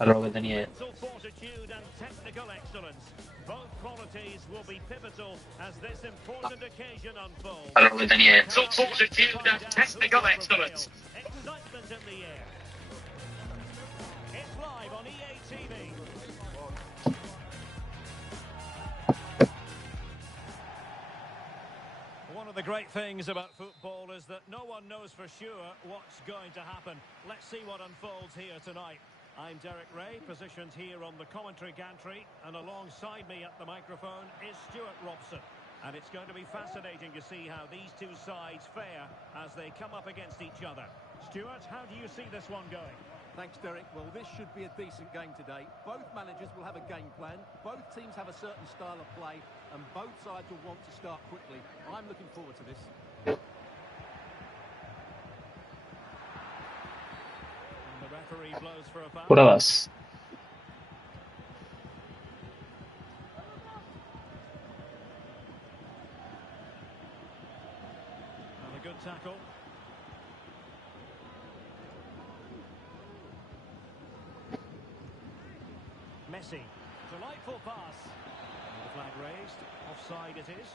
a lo que tenía. Mental fortitude and technical excellence. Both qualities will be pivotal as this important occasion unfolds. A lo que tenía. We cannot wait to find out who will prevail. Excitement in the air. It's live on EA TV. One of the great things about football is that no one knows for sure what's going to happen. Let's see what unfolds here tonight. I'm Derek Ray, positioned here on the commentary gantry, and alongside me at the microphone is Stuart Robson. And it's going to be fascinating to see how these two sides fare as they come up against each other. Stuart, how do you see this one going? Thanks, Derek. Well, this should be a decent game today. Both managers will have a game plan. Both teams have a certain style of play, and both sides will want to start quickly. I'm looking forward to this. And the referee blows for a foul. Puradas. And a good tackle. Messi, delightful pass. And the flag raised, offside it is.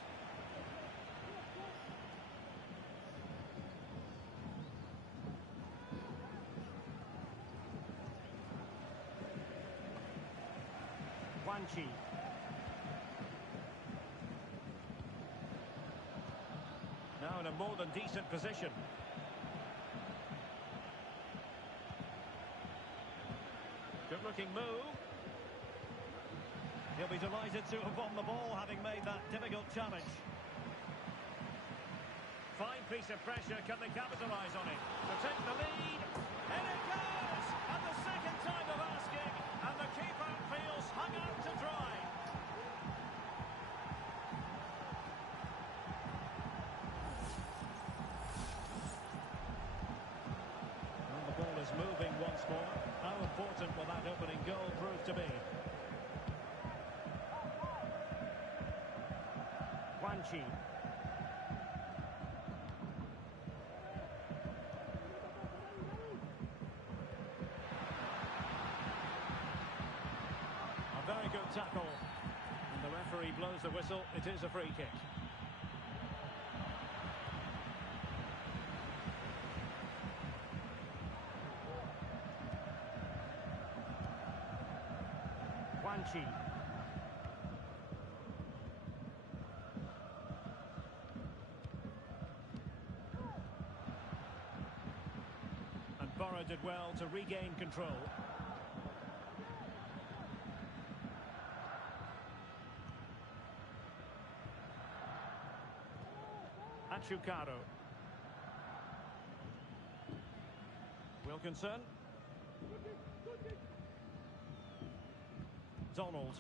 Wanchi. Now in a more than decent position. Good looking move. He'll be delighted to have won the ball, having made that difficult challenge. Fine piece of pressure. Can they capitalise on it? To take the lead. In it goes! And the second time of asking. And the keeper feels hung out to dry. And the ball is moving once more. How important will that opening goal prove to be? Wanchi. A very good tackle. And the referee blows the whistle. It is a free kick. Wanchi. Borough did well to regain control. Achucaro. Wilkinson. Donald.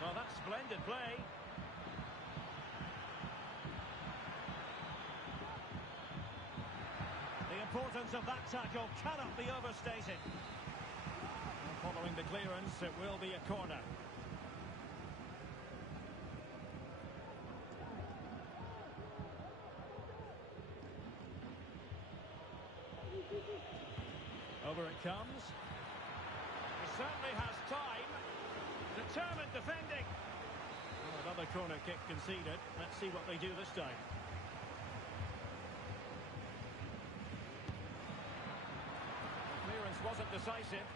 Well, that's splendid play. The importance of that tackle cannot be overstated. And following the clearance, it will be a corner. Over it comes. He certainly has time. Determined defending. Well, another corner kick conceded. Let's see what they do this time. The clearance wasn't decisive.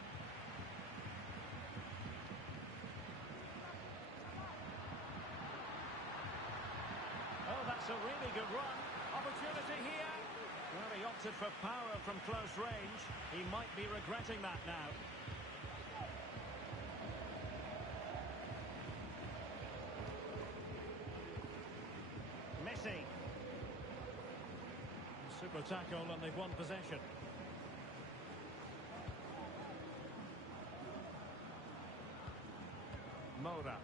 Oh, that's a really good run. Opportunity here. Well, he opted for power from close range. He might be regretting that now. Messi. Super tackle and they've won possession. Moura.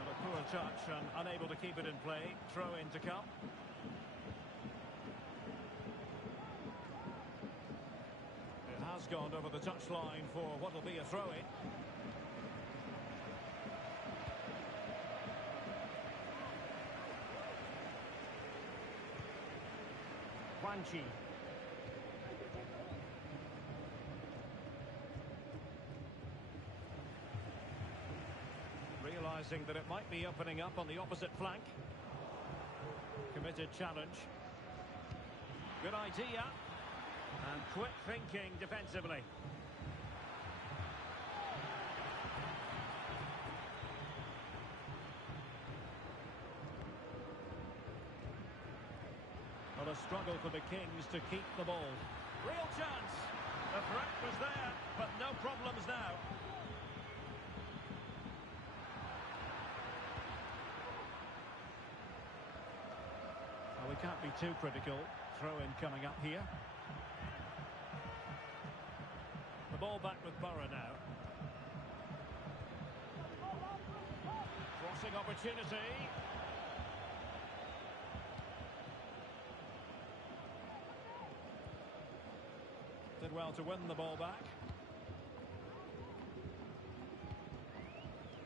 And a poor touch and unable to keep it in play. Throw in to come. It has gone over the touchline for what will be a throw-in. Franchi. Realising that it might be opening up on the opposite flank. Committed challenge. Good idea. And quick thinking defensively. Well, a struggle for the Kings to keep the ball. Real chance. The threat was there, but no problems now. Well, we can't be too critical. Throw-in coming up here. The ball back with Borough now. Crossing opportunity. Did well to win the ball back.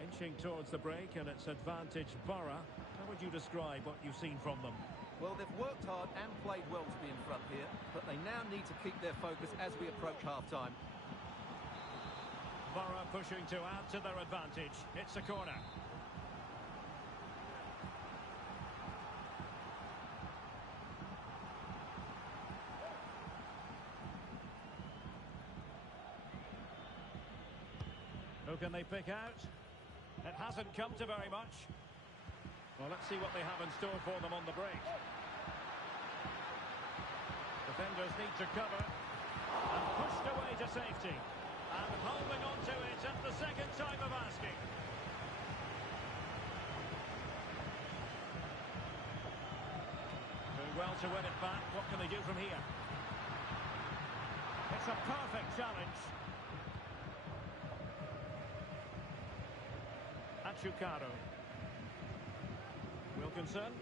Inching towards the break, and it's advantage Borough. How would you describe what you've seen from them? Well, they've worked hard and played well to be in front here, but they now need to keep their focus as we approach half-time. Borough pushing to add to their advantage. It's a corner. Who can they pick out? It hasn't come to very much. Well, let's see what they have in store for them on the break. Defenders need to cover. And pushed away to safety. And holding on to it at the second time of asking. Doing well to win it back. What can they do from here? It's a perfect challenge. Bachateros. Wilkinson.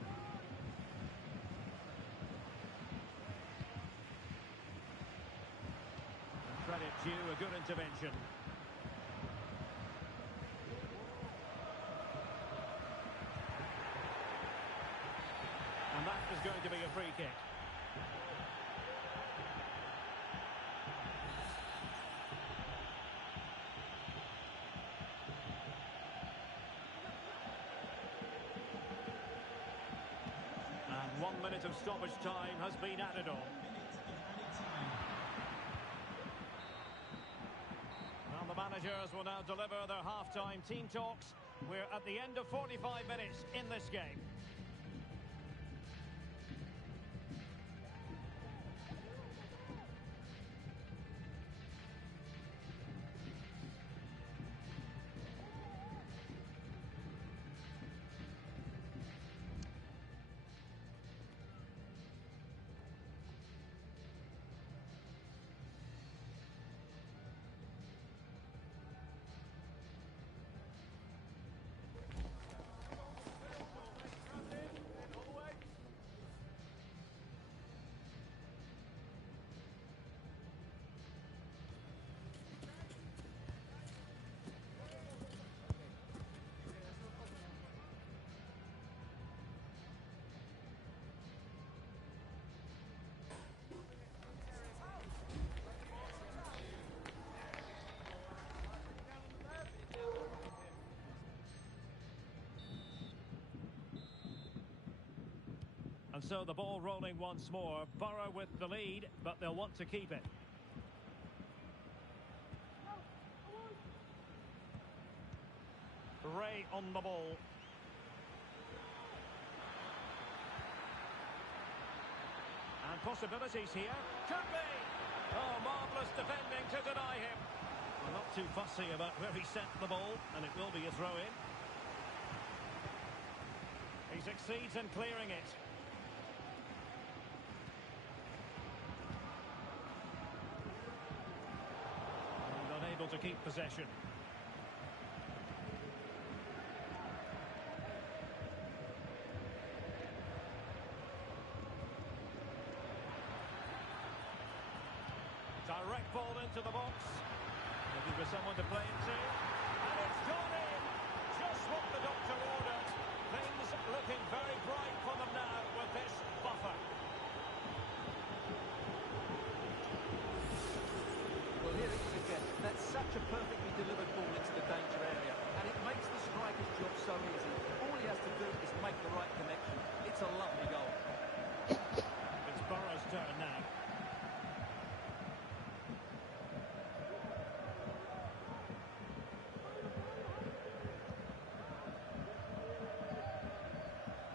And credit due, a good intervention. And that is going to be a free kick. And 1 minute of stoppage time has been added on. Well, the managers will now deliver their half-time team talks. We're at the end of 45 minutes in this game. And so the ball rolling once more. Borough with the lead, but they'll want to keep it. Ray on the ball. And possibilities here. Could be! Oh, marvellous defending to deny him. Well, not too fussy about where he sent the ball, and it will be a throw-in. He succeeds in clearing it. And unable to keep possession. Direct ball into the box. Looking for someone to play it to. And it's gone in! Just what the doctor ordered. Things looking very bright for them now with this buffer. such a perfectly delivered ball into the danger area, and it makes the striker's job so easy. All he has to do is make the right connection. It's a lovely goal. It's Boro's turn now.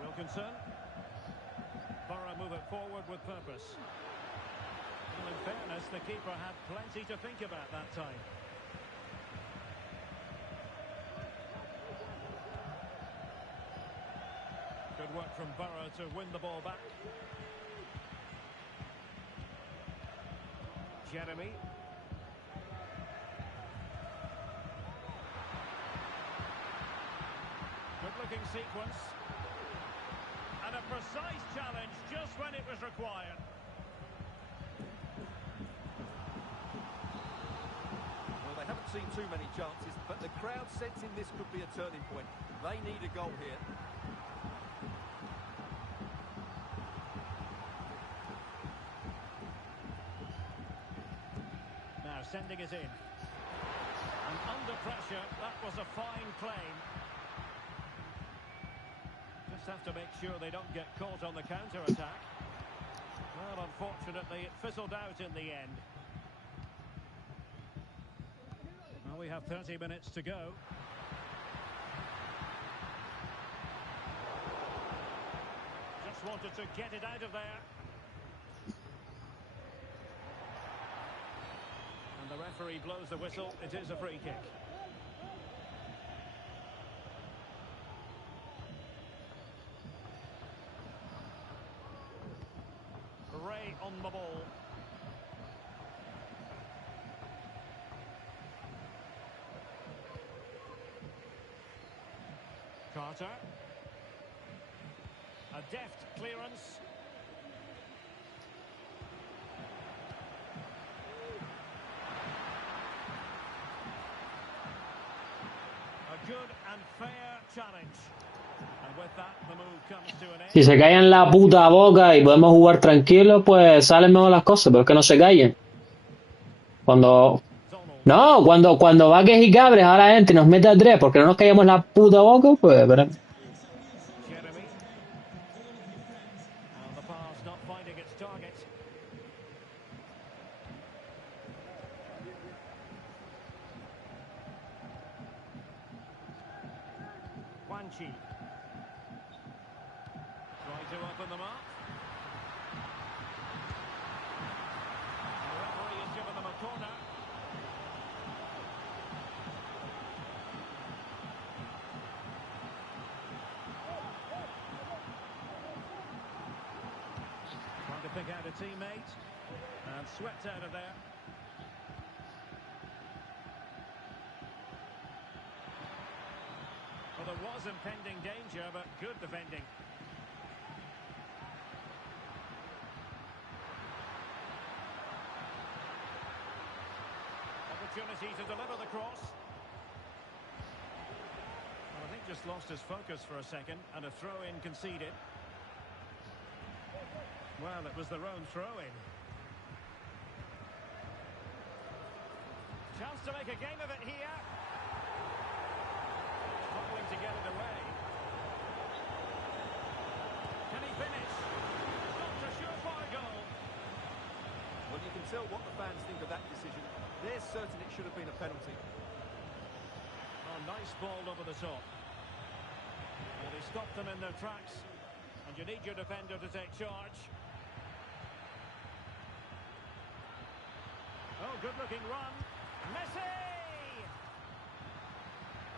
Wilkinson. Boro move it forward with purpose. Well, in fairness, the keeper had plenty to think about that time. Good work from Boro to win the ball back. Jeremy. Good-looking sequence. And a precise challenge just when it was required. Well, they haven't seen too many chances, but the crowd sensing this could be a turning point. They need a goal here. Now sending it in. And under pressure, that was a fine claim. Just have to make sure they don't get caught on the counter-attack. Well, unfortunately, it fizzled out in the end. Well, we have 30 minutes to go. Just wanted to get it out of there. And the referee blows the whistle. It is a free kick. Ray on the ball. Carter. A deft clearance. A good and fair challenge. And with that, the move comes to an end. Si se callan la puta boca y podemos jugar tranquilos, pues salen mejor las cosas, pero es que no se callen. Cuando va que y cabres a la gente y nos mete a 3 porque no nos callamos la puta boca, pues espera. Jeremy. And the pass not finding its target. Wanchi. Trying to open them up. The referee has given them a corner. Trying to pick out a teammate. And swept out of there. Well, there was impending danger, but good defending. Opportunity to deliver the cross. Well, I think just lost his focus for a second, and a throw-in conceded. Well, it was their own throw-in. Chance to make a game of it here. Struggling to get it away. Can he finish? Not a surefire goal. Well, you can tell what the fans think of that decision. They're certain it should have been a penalty. Oh, nice ball over the top. And he stopped them in their tracks. And you need your defender to take charge. Oh, good-looking run. Messi!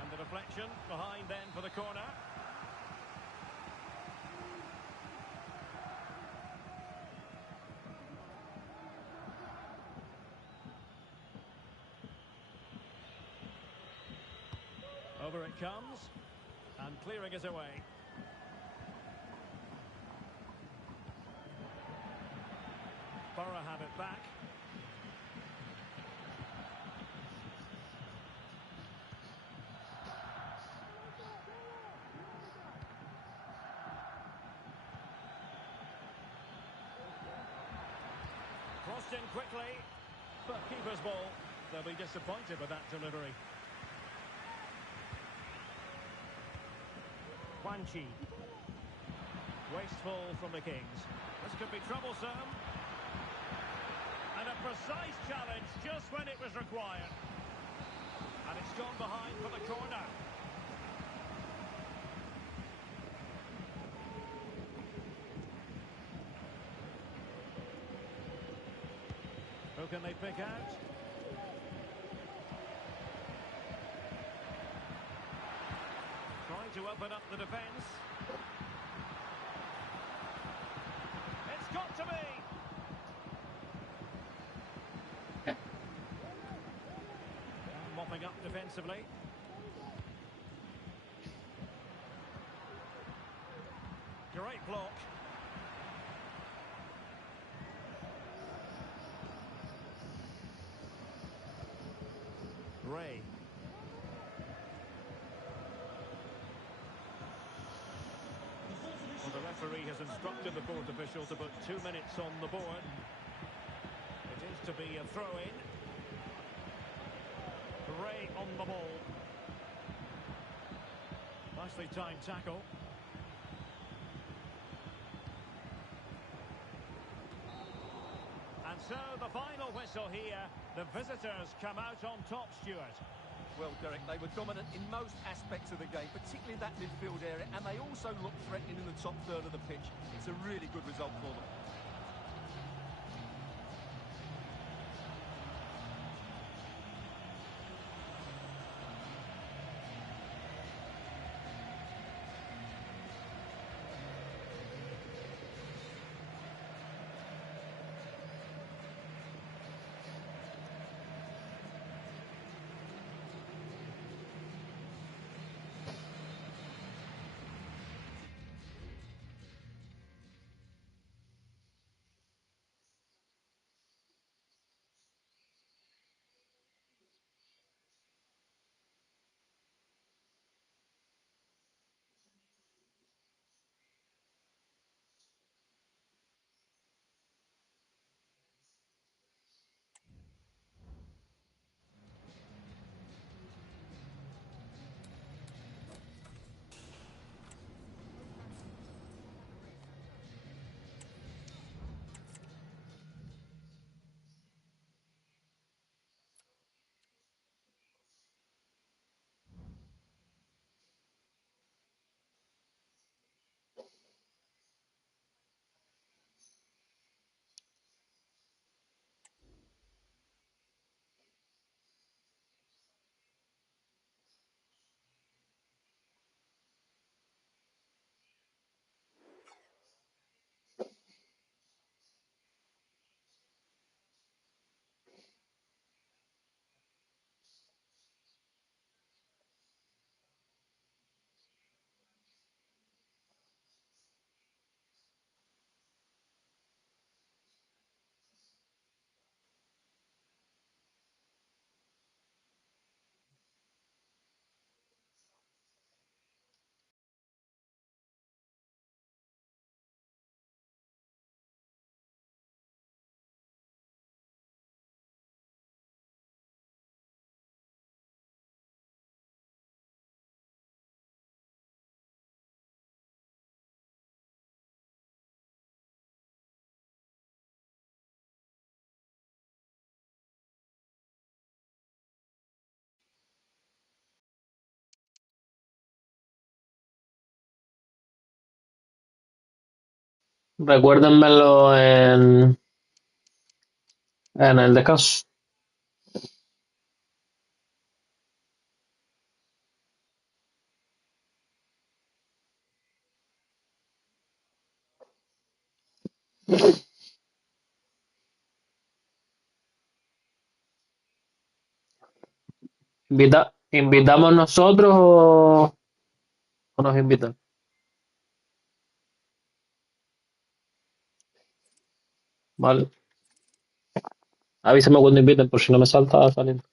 And the deflection behind then for the corner. Over it comes. And clearing it away. Boro have it back. Crossed in quickly, but keeper's ball. They'll be disappointed with that delivery. Quan Chi. Wasteful from the Kings. This could be troublesome. And a precise challenge just when it was required. And it's gone behind for the corner. Who can they pick out? Trying to open up the defence. It's got to be. Mopping up defensively. Great block. Ray. Well, the referee has instructed the fourth official to put 2 minutes on the board. It is to be a throw-in. Ray on the ball. Nicely timed tackle. And so the final whistle here. The visitors come out on top, Stuart. Well, Derek, they were dominant in most aspects of the game, particularly that midfield area, and they also looked threatening in the top third of the pitch. It's a really good result for them. Recuérdenmelo en el descanso. ¿Invitamos nosotros o nos invitan? Vale. Avísame cuando inviten, por si no me salta saliendo.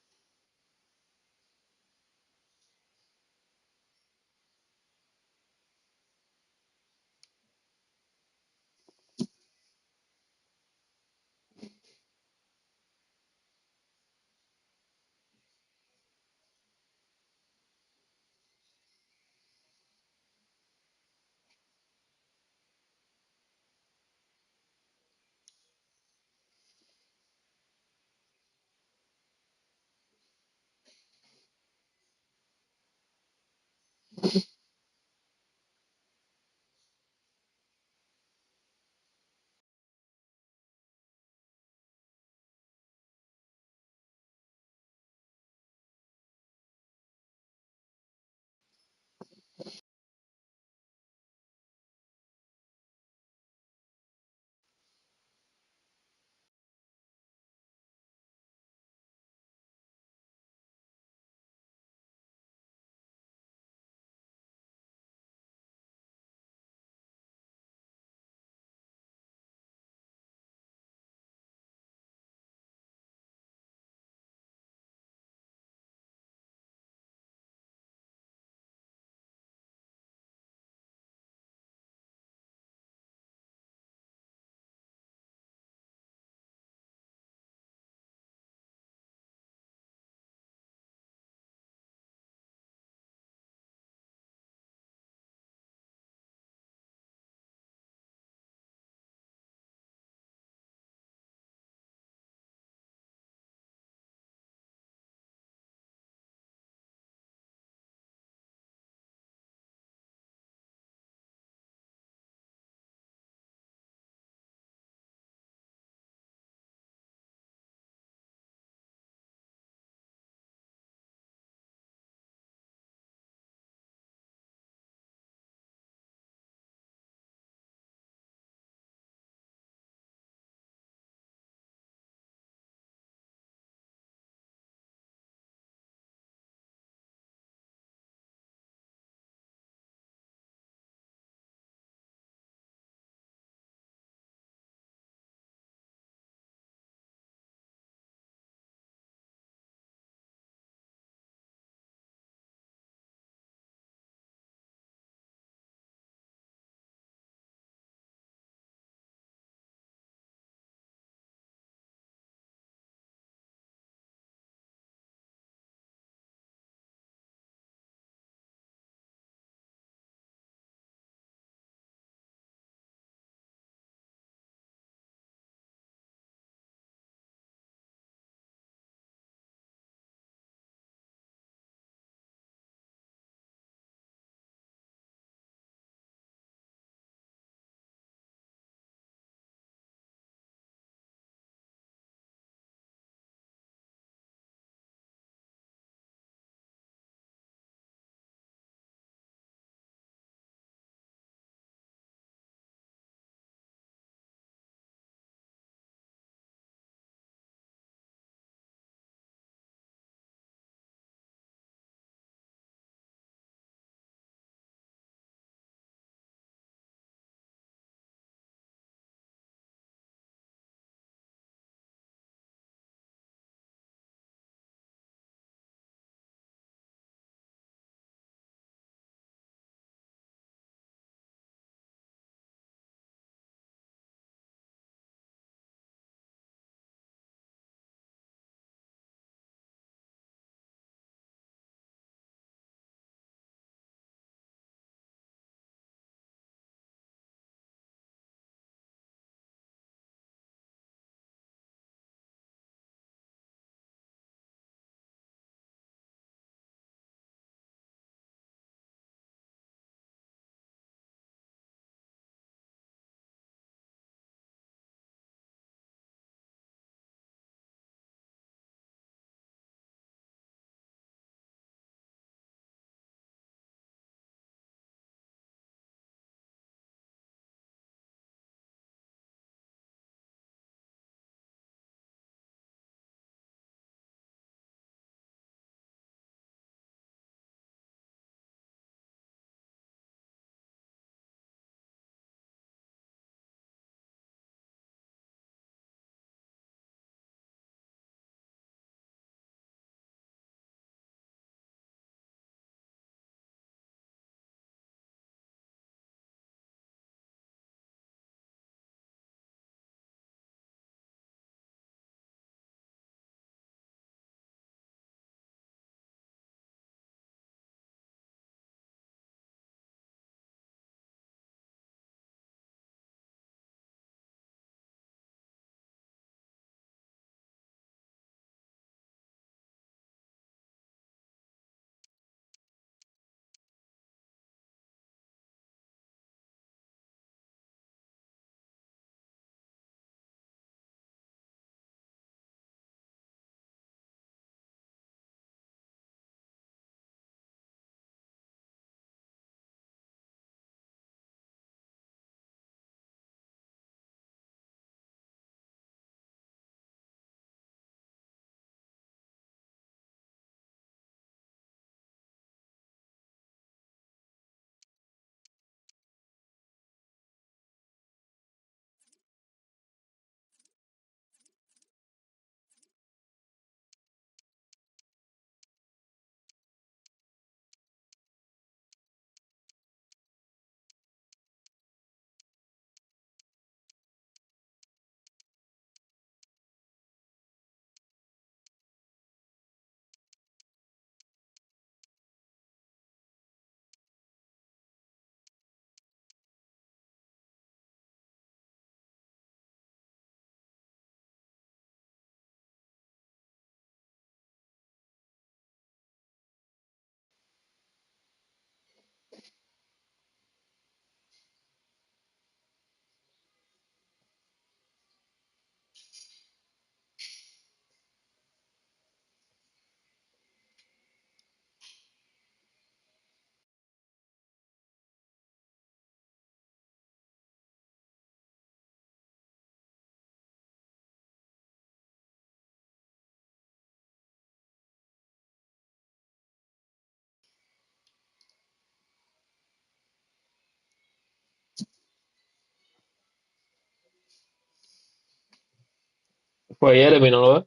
Pues Jeremy no lo ve.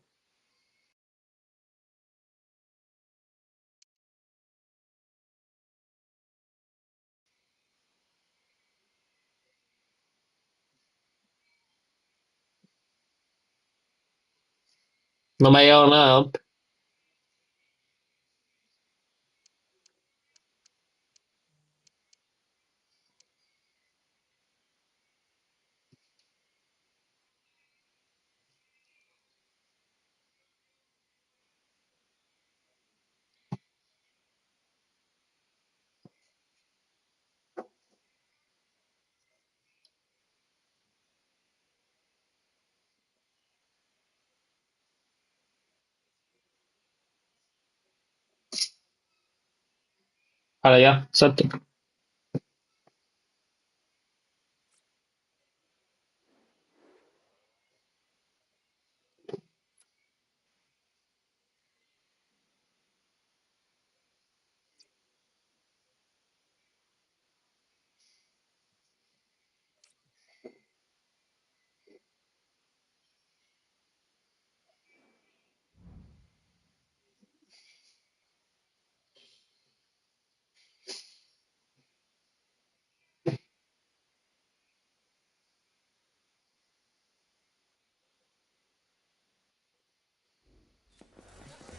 No me ha llegado nada. Ahora ya, exacto.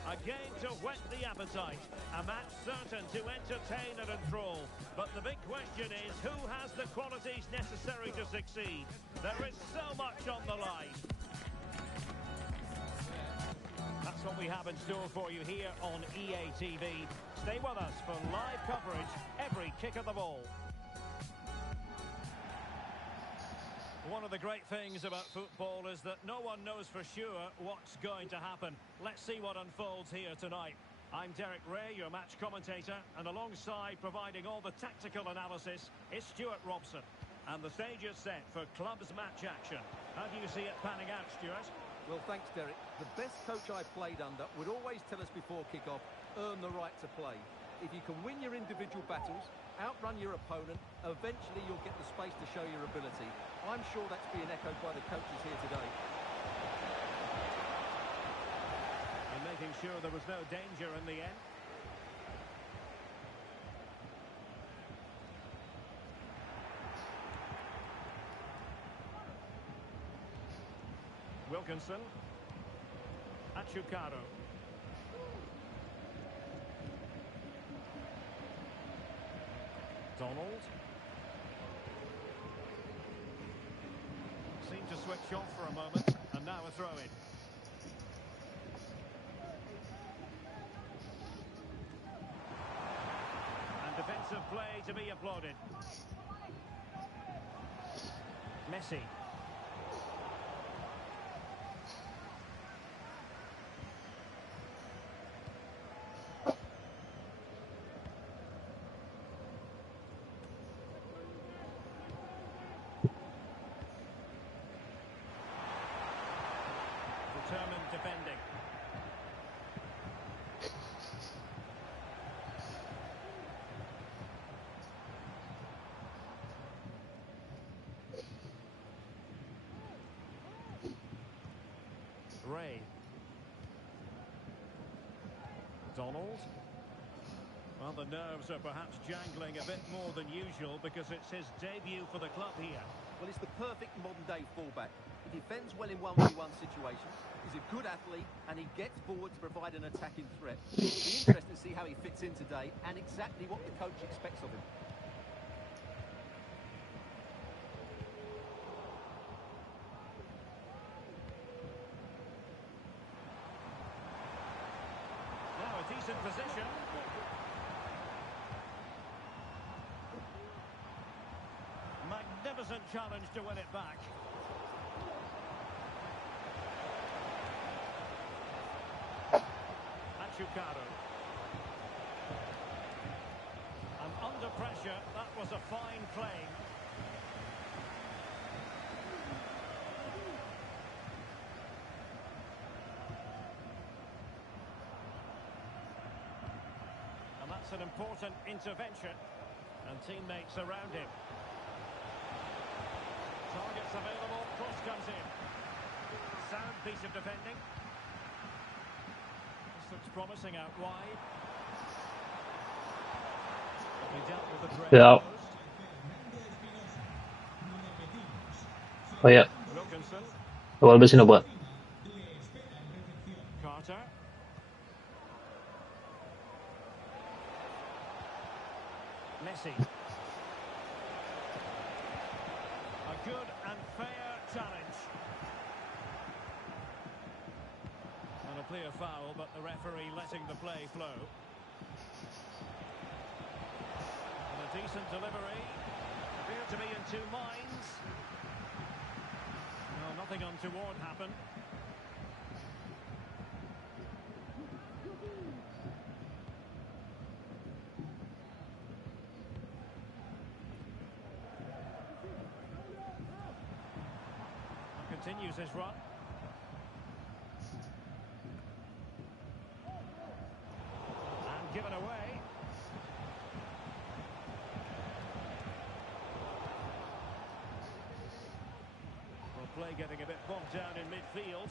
A game to whet the appetite. A match certain to entertain and enthrall. But the big question is, who has the qualities necessary to succeed? There is so much on the line. That's what we have in store for you here on EA TV. Stay with us for live coverage every kick of the ball. One of the great things about football is that no one knows for sure what's going to happen. Let's see what unfolds here tonight. I'm Derek Ray, your match commentator, and alongside providing all the tactical analysis is Stuart Robson. And the stage is set for clubs match action. How do you see it panning out, Stuart? Well, thanks, Derek. The best coach I played under would always tell us before kick-off, earn the right to play. If you can win your individual battles, outrun your opponent, eventually you'll get the space to show your ability. I'm sure that's being echoed by the coaches here today. And making sure there was no danger in the end. Wilkinson. Achukaro. Donald. Seemed to switch off for a moment, and now a throw-in. And defensive play to be applauded. Messi. Determined defending. Ray. Donald. Well, the nerves are perhaps jangling a bit more than usual because it's his debut for the club here. Well, it's the perfect modern-day fullback. He defends well in 1v1 situations, he's a good athlete, and he gets forward to provide an attacking threat. It'll be interesting to see how he fits in today and exactly what the coach expects of him. Now a decent position. Magnificent challenge to win it back. Achukaro. And under pressure, that was a fine claim. And that's an important intervention. And teammates around him. Targets available, cross comes in. Sound piece of defending. This looks promising out wide. He dealt with the press. Cuidado. Oye, Wilkinson. devuelve si no puede. Carter. Messi. A good and fair challenge. And a clear foul, but the referee letting the play flow. And a decent delivery. Appeared to be in two minds. Well, nothing untoward happened. Continues his run. And given away. Well, play getting a bit bogged down in midfield.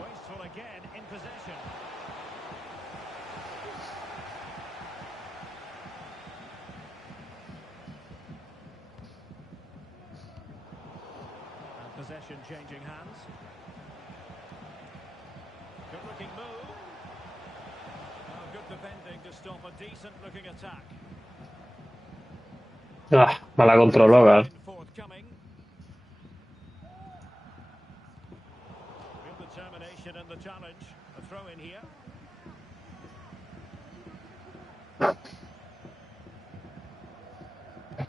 Wasteful again in possession. And possession changing hands. Good looking move. Oh, good defending to stop a decent looking attack. Ah, me la controló, cara. Forthcoming. Real determination in the challenge. A throw in here. And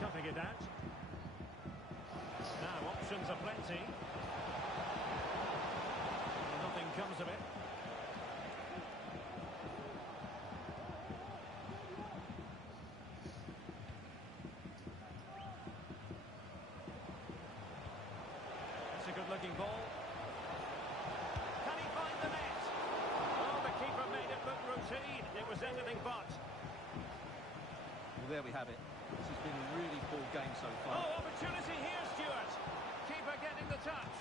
cutting it out. Now options are plenty. And nothing comes of it. It's a good looking ball. Can he find the net? Oh, the keeper made it look routine. It was anything but. Well, there we have it. This has been a really poor game so far. Oh, opportunity here, Stuart. Keeper getting the touch.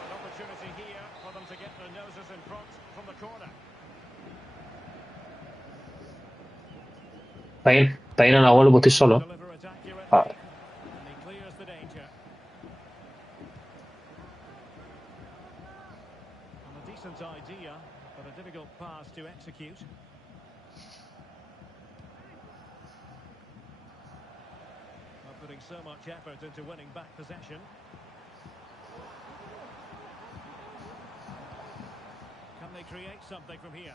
An opportunity here for them to get their noses in front from the corner. Está ahí en el abuelo, pues estoy solo. Deliver it accurately. Ah. And he clears the danger. And a decent idea, but a difficult pass to execute. Not putting so much effort into winning back possession. Can they create something from here?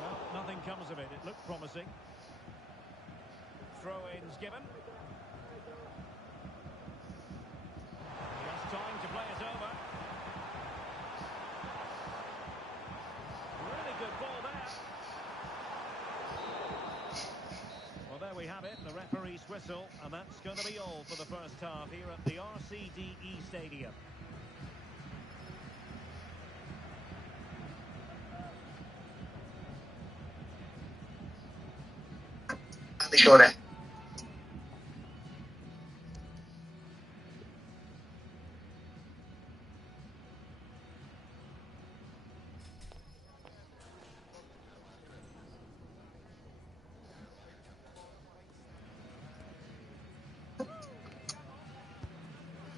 Well, nothing comes of it. It looked promising. Throw-ins given. He has time to play it over. Really good ball there. Well, there we have it, the referee's whistle, and that's going to be all for the first half here at the RCDE Stadium.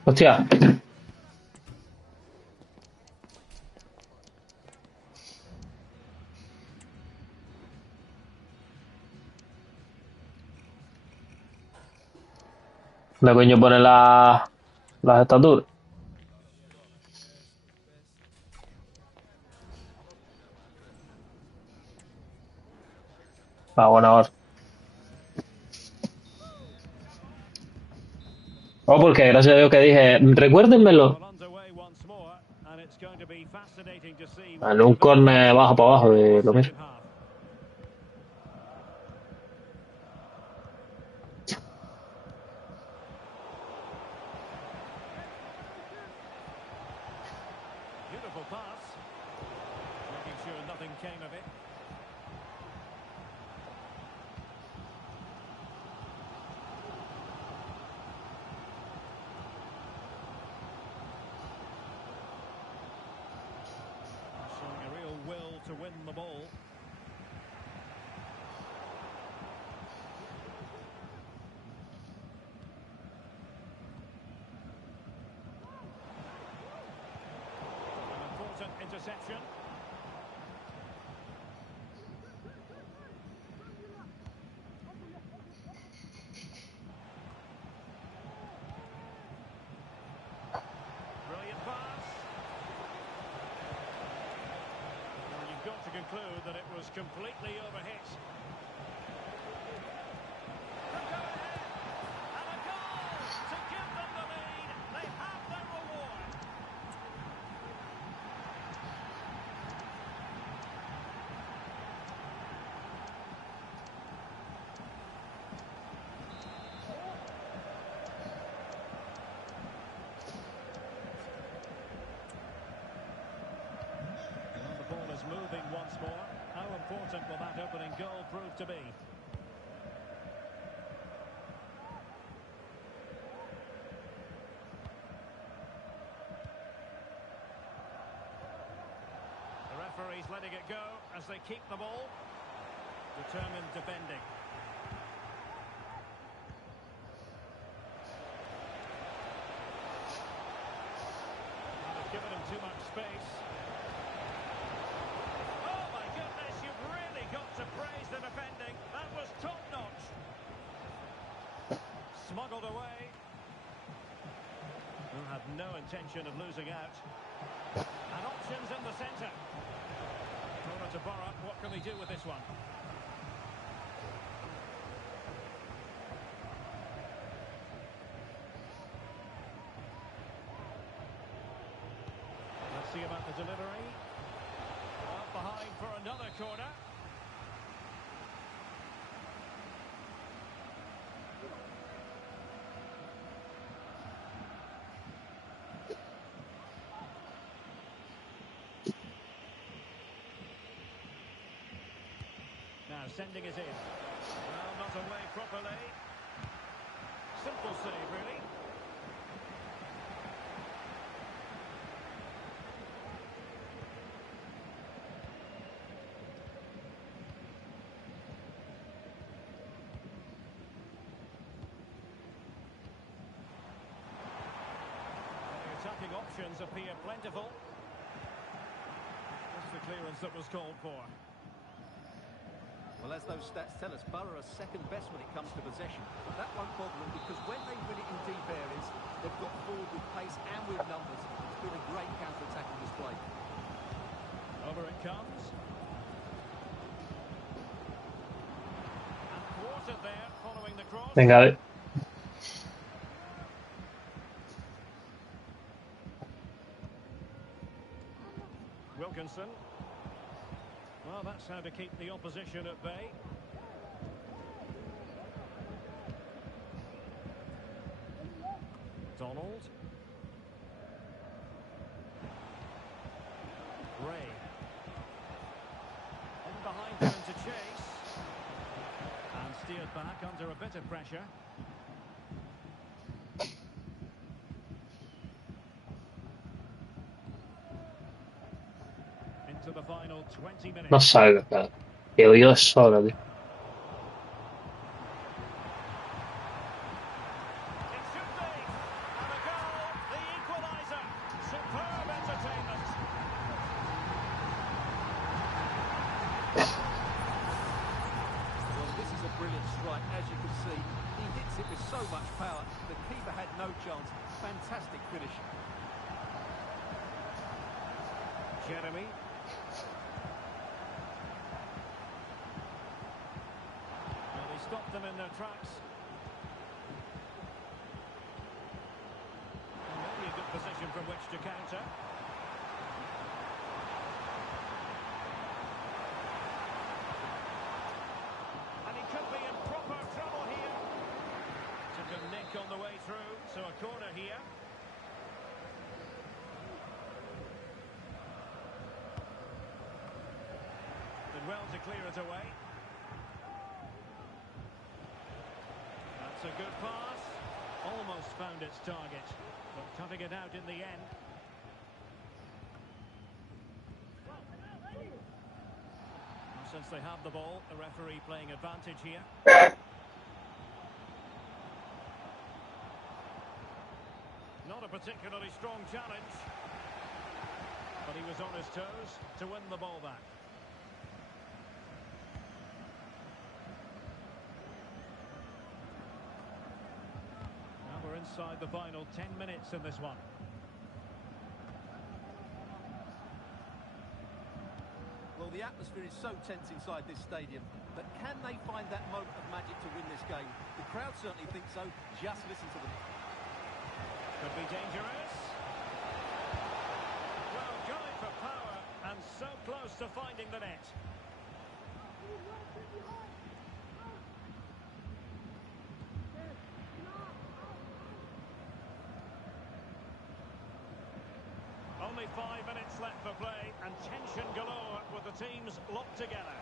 Hostia. ¿Dónde coño pone las estaturas? Ah, bueno, ahora. Oh, porque gracias a Dios que dije, recuérdenmelo. Well, underway once more, and it's going to be fascinating to see En un córner bajo para abajo de lo mismo. second half. win the ball. An important interception. Brilliant pass. Well, you've got to conclude that it was completely overhit. Could go ahead. And a goal to give them the lead. They have their reward. Well, the ball is moving once more. How important will that opening goal prove to be? The referee's letting it go as they keep the ball. Determined defending. They've given him too much space. Oh my goodness, you've really got to praise the defending. That was top notch. Smuggled away. Will have no intention of losing out. And options in the centre. Corner to Borough. What can they do with this one? Let's see about the delivery. Up behind for another corner. Now sending it in. Well, not away properly. Simple save, really. The attacking options appear plentiful. That's the clearance that was called for. Well, as those stats tell us, Borough are second best when it comes to possession. But that won't bother them because when they win it in deep areas, they've got forward with pace and with numbers. It's been a great counter-attacking display. Over it comes. And thwarted there following the cross. Venga, a ver. Wilkinson. Well, that's how to keep the opposition at bay. Donald. Ray. In behind him to chase. And steered back under a bit of pressure. Into the final 20 minutes. No salga, claro. Que oído es solo, tío. It should be. And a goal, the equaliser. Superb entertainment. Well, this is a brilliant strike, as you can see. He hits it with so much power. The keeper had no chance. Fantastic finish. Jeremy. Well, he stopped them in their tracks. Maybe a good position from which to counter. And he could be in proper trouble here. Took a nick on the way through, so a corner here. Did well to clear it away. That's a good pass. Almost found its target, but cutting it out in the end. since they have the ball. The referee playing advantage here. Not a particularly strong challenge. But he was on his toes to win the ball back. Now we're inside the final 10 minutes in this one. Well, the atmosphere is so tense inside this stadium, but can they find that moment of magic to win this game? The crowd certainly think so. Just listen to them. Could be dangerous. Well, going for power and so close to finding the net. Only 5 minutes left for play and tension galore with the teams locked together.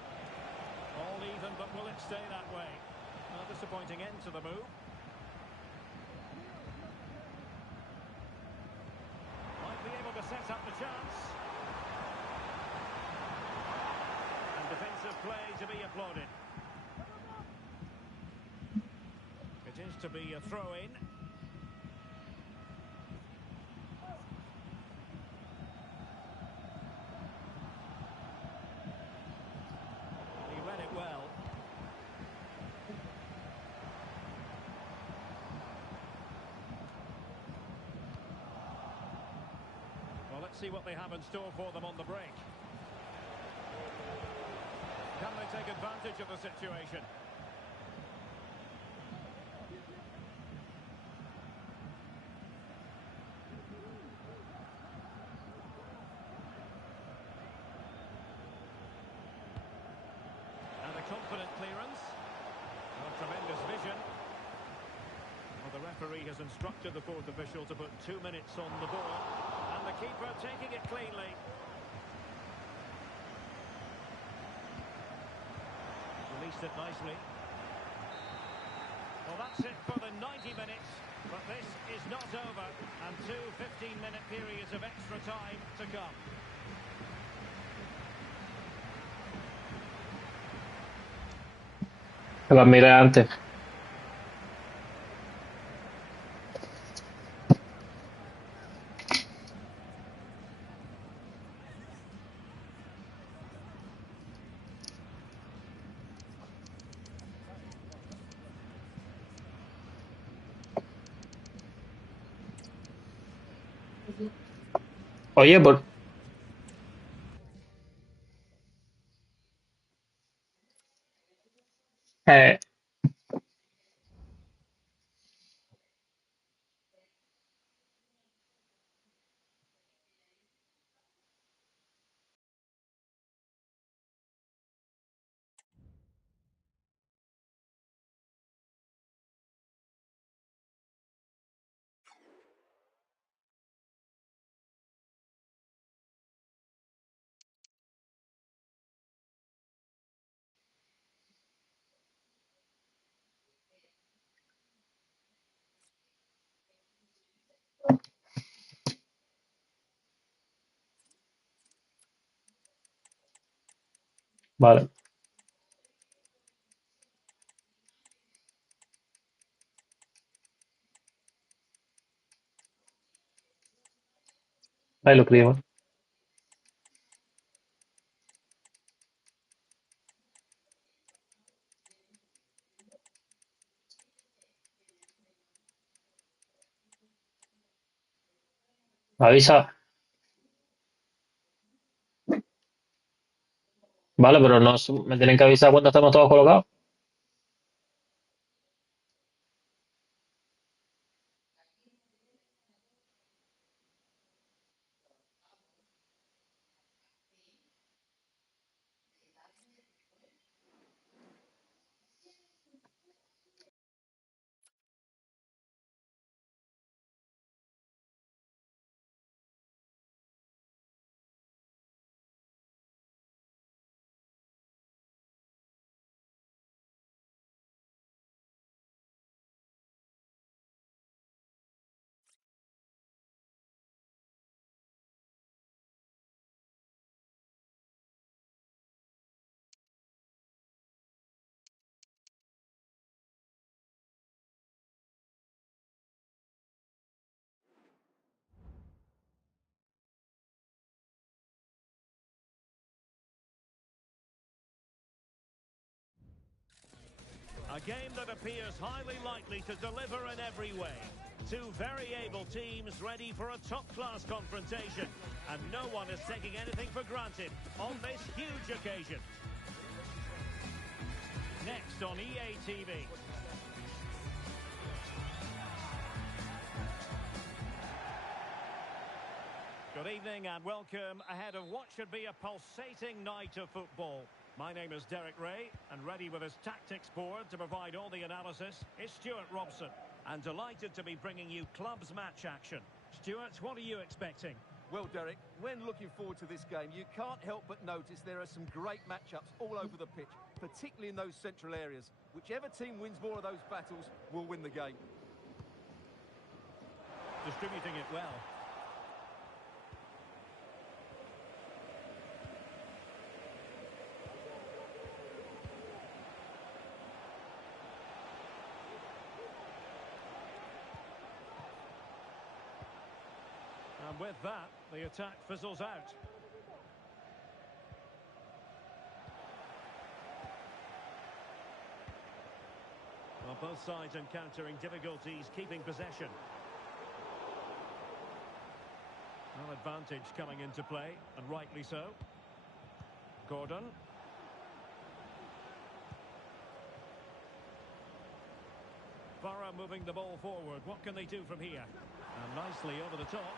All even, but will it stay that way? A disappointing end to the move. Might be able to set up the chance. And defensive play to be applauded. It is to be a throw-in. See what they have in store for them on the break. Can they take advantage of the situation? And a confident clearance. Oh, tremendous vision. Well, the referee has instructed the fourth official to put 2 minutes on the board. And the keeper taking it cleanly. Released it nicely. Well, that's it for the 90 minutes. But this is not over. And 2 15-minute periods of extra time to come. La miré antes. Oye, por... Eh, vale, ahí lo escribo. Avisa. Vale, pero no, me tienen que avisar cuando estemos todos colocados. A game that appears highly likely to deliver in every way. Two very able teams ready for a top-class confrontation. And no one is taking anything for granted on this huge occasion. Next on EA TV. Good evening and welcome ahead of what should be a pulsating night of football. My name is Derek Ray, and ready with his tactics board to provide all the analysis is Stuart Robson. And delighted to be bringing you clubs match action. Stuart, what are you expecting? Well, Derek, when looking forward to this game, you can't help but notice there are some great matchups all over the pitch, particularly in those central areas. Whichever team wins more of those battles will win the game. Distributing it well. And with that, the attack fizzles out. Well, both sides encountering difficulties keeping possession. Well, advantage coming into play, and rightly so. Gordon. Borough moving the ball forward. What can they do from here? And nicely over the top.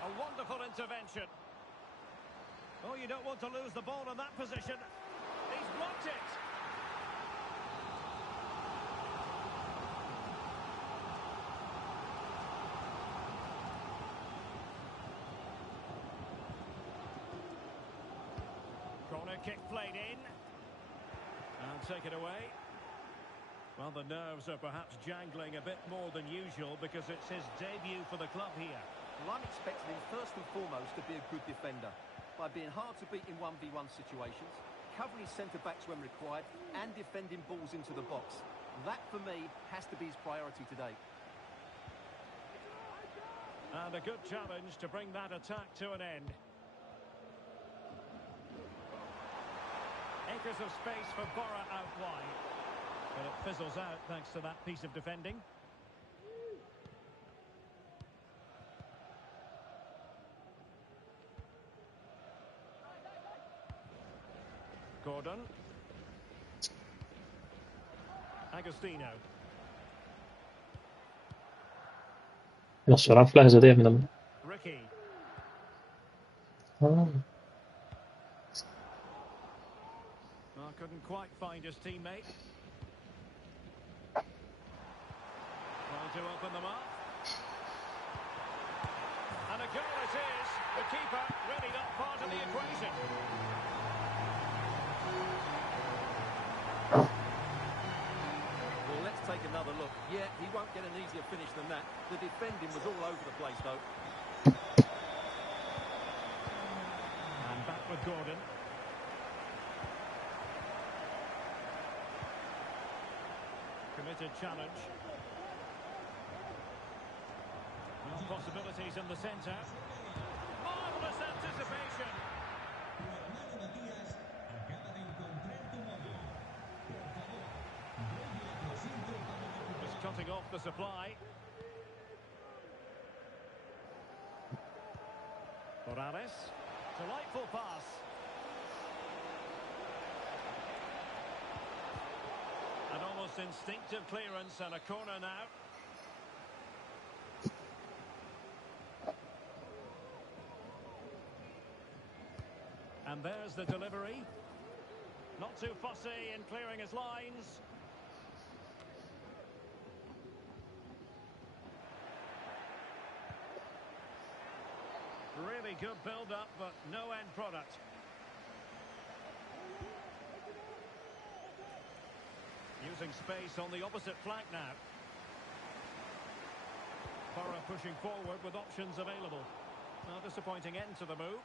A wonderful intervention. Oh, you don't want to lose the ball in that position. He's blocked it. Corner kick played in. And taken away. Well, the nerves are perhaps jangling a bit more than usual because it's his debut for the club here. Well, I'm expecting him first and foremost to be a good defender by being hard to beat in 1v1 situations, covering his centre-backs when required, and defending balls into the box. That, for me, has to be his priority today. And a good challenge to bring that attack to an end. Acres of space for Borough out wide. But it fizzles out thanks to that piece of defending. Gordon. Agostino. نص رفله زي من Ricky. Oh. Well, couldn't quite find his teammate. Trying to open them up. And a goal it is. The keeper really not part of the equation. Well, let's take another look. Yeah, he won't get an easier finish than that. The defending was all over the place, though. And back with Gordon. Committed challenge. Well, possibilities in the centre. Marvellous anticipation. Just cutting off the supply. Morales. Delightful pass. An almost instinctive clearance and a corner now. And there's the delivery. Not too fussy in clearing his lines. Really good build-up, but no end product. Using space on the opposite flank now. Borough pushing forward with options available. A disappointing end to the move.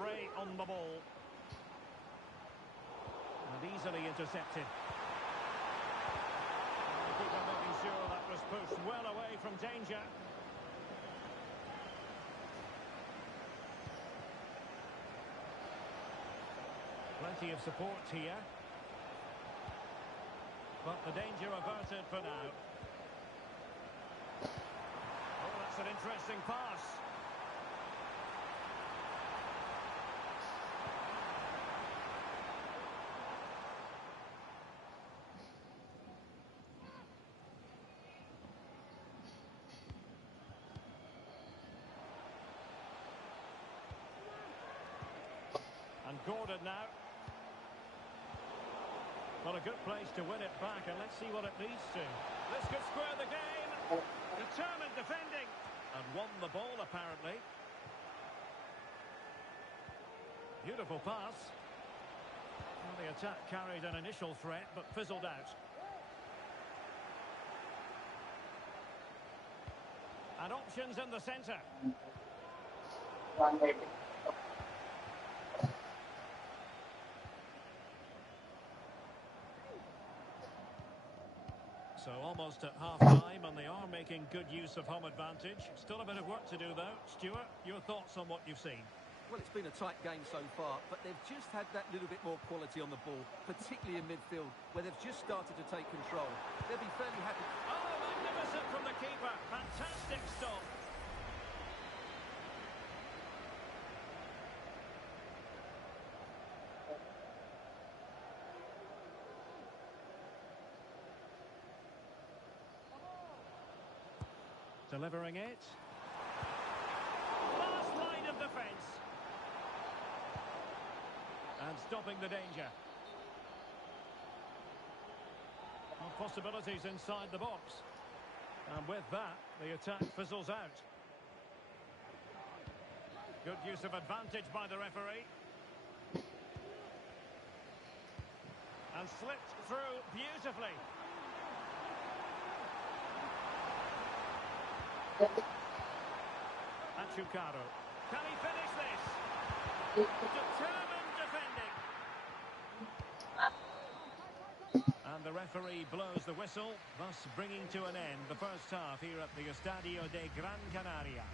Ray on the ball. And easily intercepted. The keeper making sure that was pushed well away from danger. Plenty of support here. But the danger averted for now. Oh, that's an interesting pass. And Gordon now. Well, a good place to win it back, and let's see what it leads to. This could square the game. Determined defending. And won the ball, apparently. Beautiful pass. Well, the attack carried an initial threat, but fizzled out. And options in the centre. So almost at half-time, and they are making good use of home advantage. Still a bit of work to do, though. Stuart, your thoughts on what you've seen? Well, it's been a tight game so far, but they've just had that little bit more quality on the ball, particularly in midfield, where they've just started to take control. They'll be fairly happy. Oh, magnificent from the keeper. Fantastic stop. Delivering it. Last line of defence. And stopping the danger. Well, possibilities inside the box. And with that, the attack fizzles out. Good use of advantage by the referee. And slipped through beautifully. Bachateros. Can he finish this? Determined defending. And the referee blows the whistle, thus bringing to an end the first half here at the Estadio de Gran Canaria.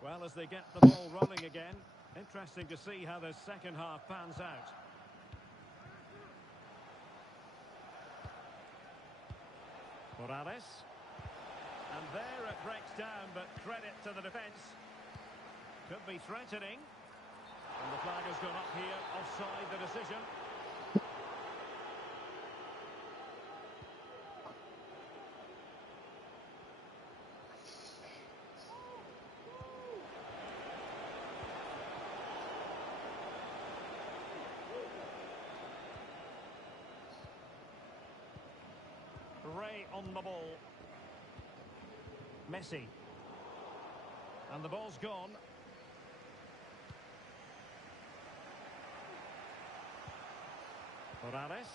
Well, as they get the ball rolling again, interesting to see how the second half pans out. Morales. And there it breaks down, but credit to the defence. Could be threatening. And the flag has gone up here, offside the decision. Ray on the ball. Messi. And the ball's gone. Morales.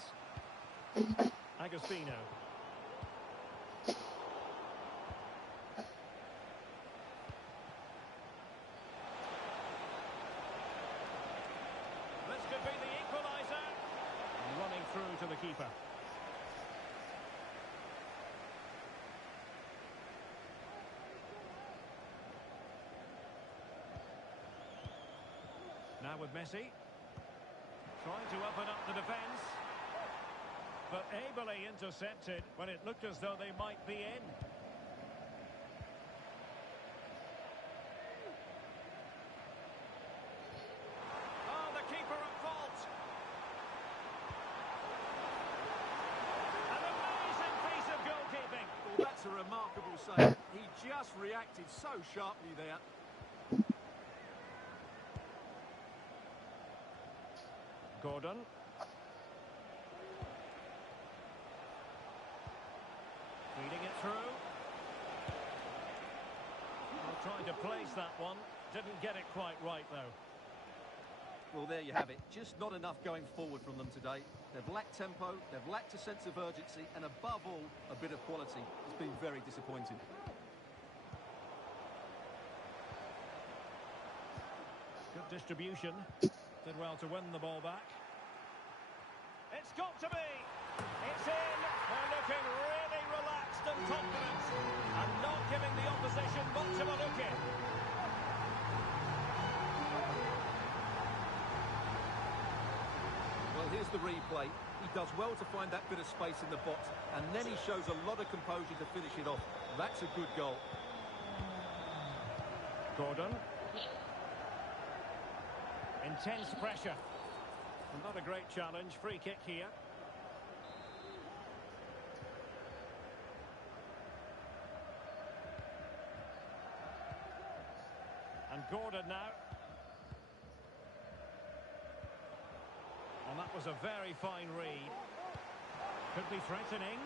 Agostino. This could be the equaliser. Running through to the keeper. Now with Messi. Trying to open up the defence. But ably intercepted when it looked as though they might be in. Oh, the keeper at fault. An amazing piece of goalkeeping. Well, that's a remarkable save. He just reacted so sharply there. Gordon. Feeding it through. Well, trying to place that one. Didn't get it quite right, though. Well, there you have it. Just not enough going forward from them today. They've lacked tempo, they've lacked a sense of urgency, and above all, a bit of quality. It's been very disappointing. Good distribution. Did well to win the ball back. It's got to be. It's in. They're looking really relaxed and confident. And not giving the opposition much of a look in. Well, here's the replay. He does well to find that bit of space in the box, and then he shows a lot of composure to finish it off. That's a good goal. Gordon. Intense pressure. Not a great challenge. Free kick here. And Gordon now. And that was a very fine read. Could be threatening.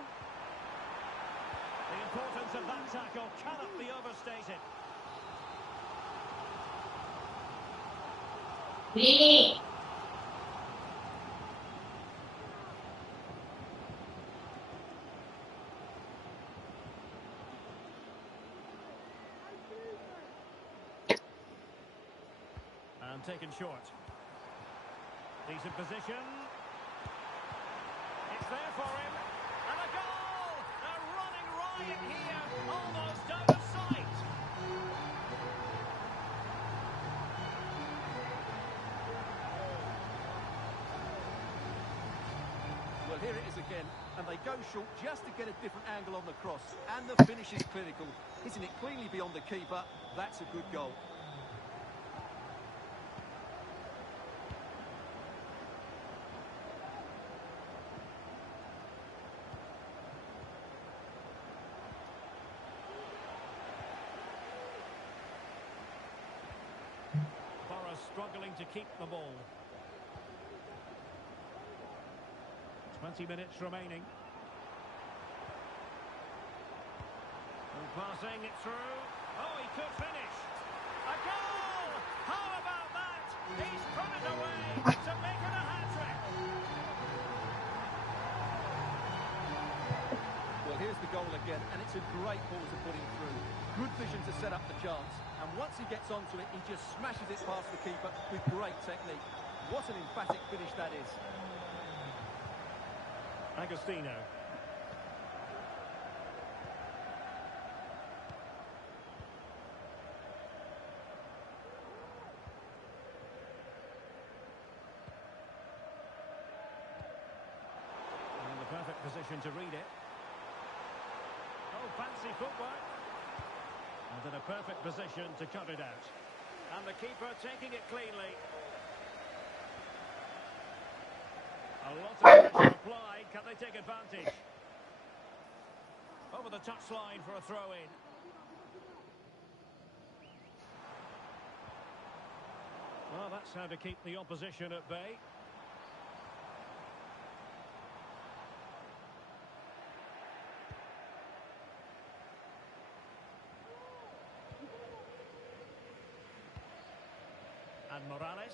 The importance of that tackle cannot be overstated. Really? And taken short. Decent position. It's there for him. And a goal! A running riot here. Almost out of sight. Well, here it is again, and they go short just to get a different angle on the cross. And the finish is clinical. Hitting it cleanly beyond the keeper. That's a good goal. Struggling to keep the ball. 20 minutes remaining. And passing it through. Oh, he could finish. A goal! How about that? He's put it away to make it a hat-trick. Well, here's the goal again, and it's a great ball to put him through. Good vision to set up the chance. And once he gets onto it, he just smashes it past the keeper with great technique. What an emphatic finish that is. Agostino. In the perfect position to read it. Oh, fancy footwork. And in a perfect position to cut it out. And the keeper taking it cleanly. A lot of pressure applied. Can they take advantage? Over the touchline for a throw-in. Well, that's how to keep the opposition at bay. And Morales.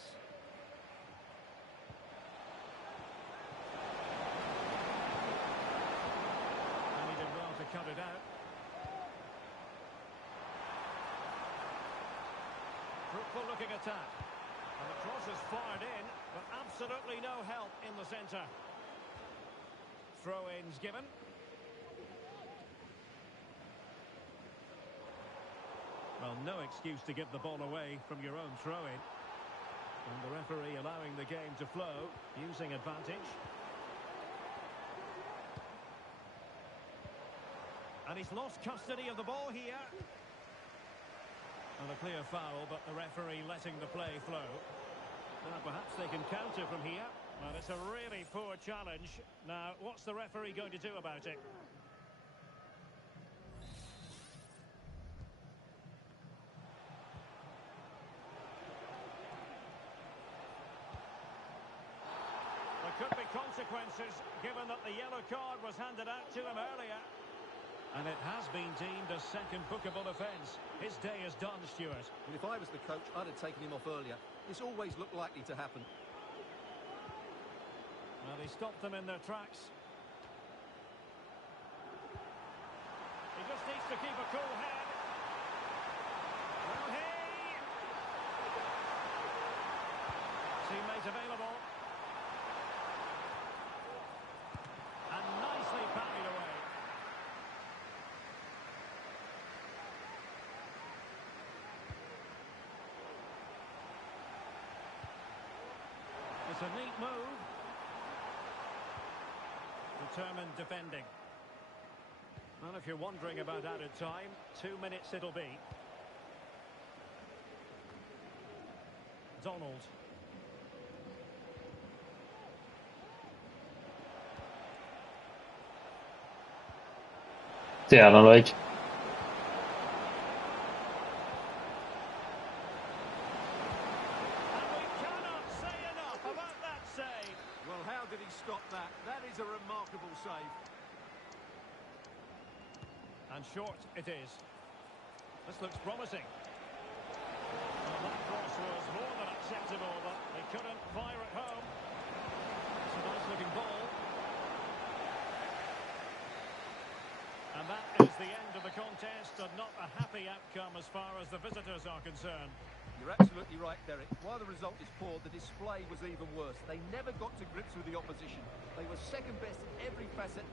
And he did well to cut it out. Fruitful looking attack. And the cross is fired in, but absolutely no help in the centre. Throw-ins given. Well, no excuse to give the ball away from your own throw-in. And the referee allowing the game to flow, using advantage. And he's lost custody of the ball here. And a clear foul, but the referee letting the play flow. Now perhaps they can counter from here. Well, it's a really poor challenge. Now, what's the referee going to do about it? There could be consequences, given that the yellow card was handed out to him earlier. And it has been deemed a second bookable offence. His day is done, Stuart. Well, if I was the coach, I'd have taken him off earlier. This always looked likely to happen. Well, he stopped them in their tracks. He just needs to keep a cool head. Well, hey! Teammate available. And nicely parried away. It's a neat move. Determined defending. Well, if you're wondering about added time, 2 minutes it'll be. Donald. Sí, no lo he hecho. And we cannot say enough about that save. Well, how did he stop that? That is a remarkable save. And short it is. This looks promising. Well, that cross was more than acceptable, but they couldn't fire it home. It's a nice-looking ball. And that is the end of the contest, and not a happy outcome as far as the visitors are concerned. You're absolutely right, Derek. While the result is poor, the display was even worse. They never got to grips with the opposition. They were second best in every facet.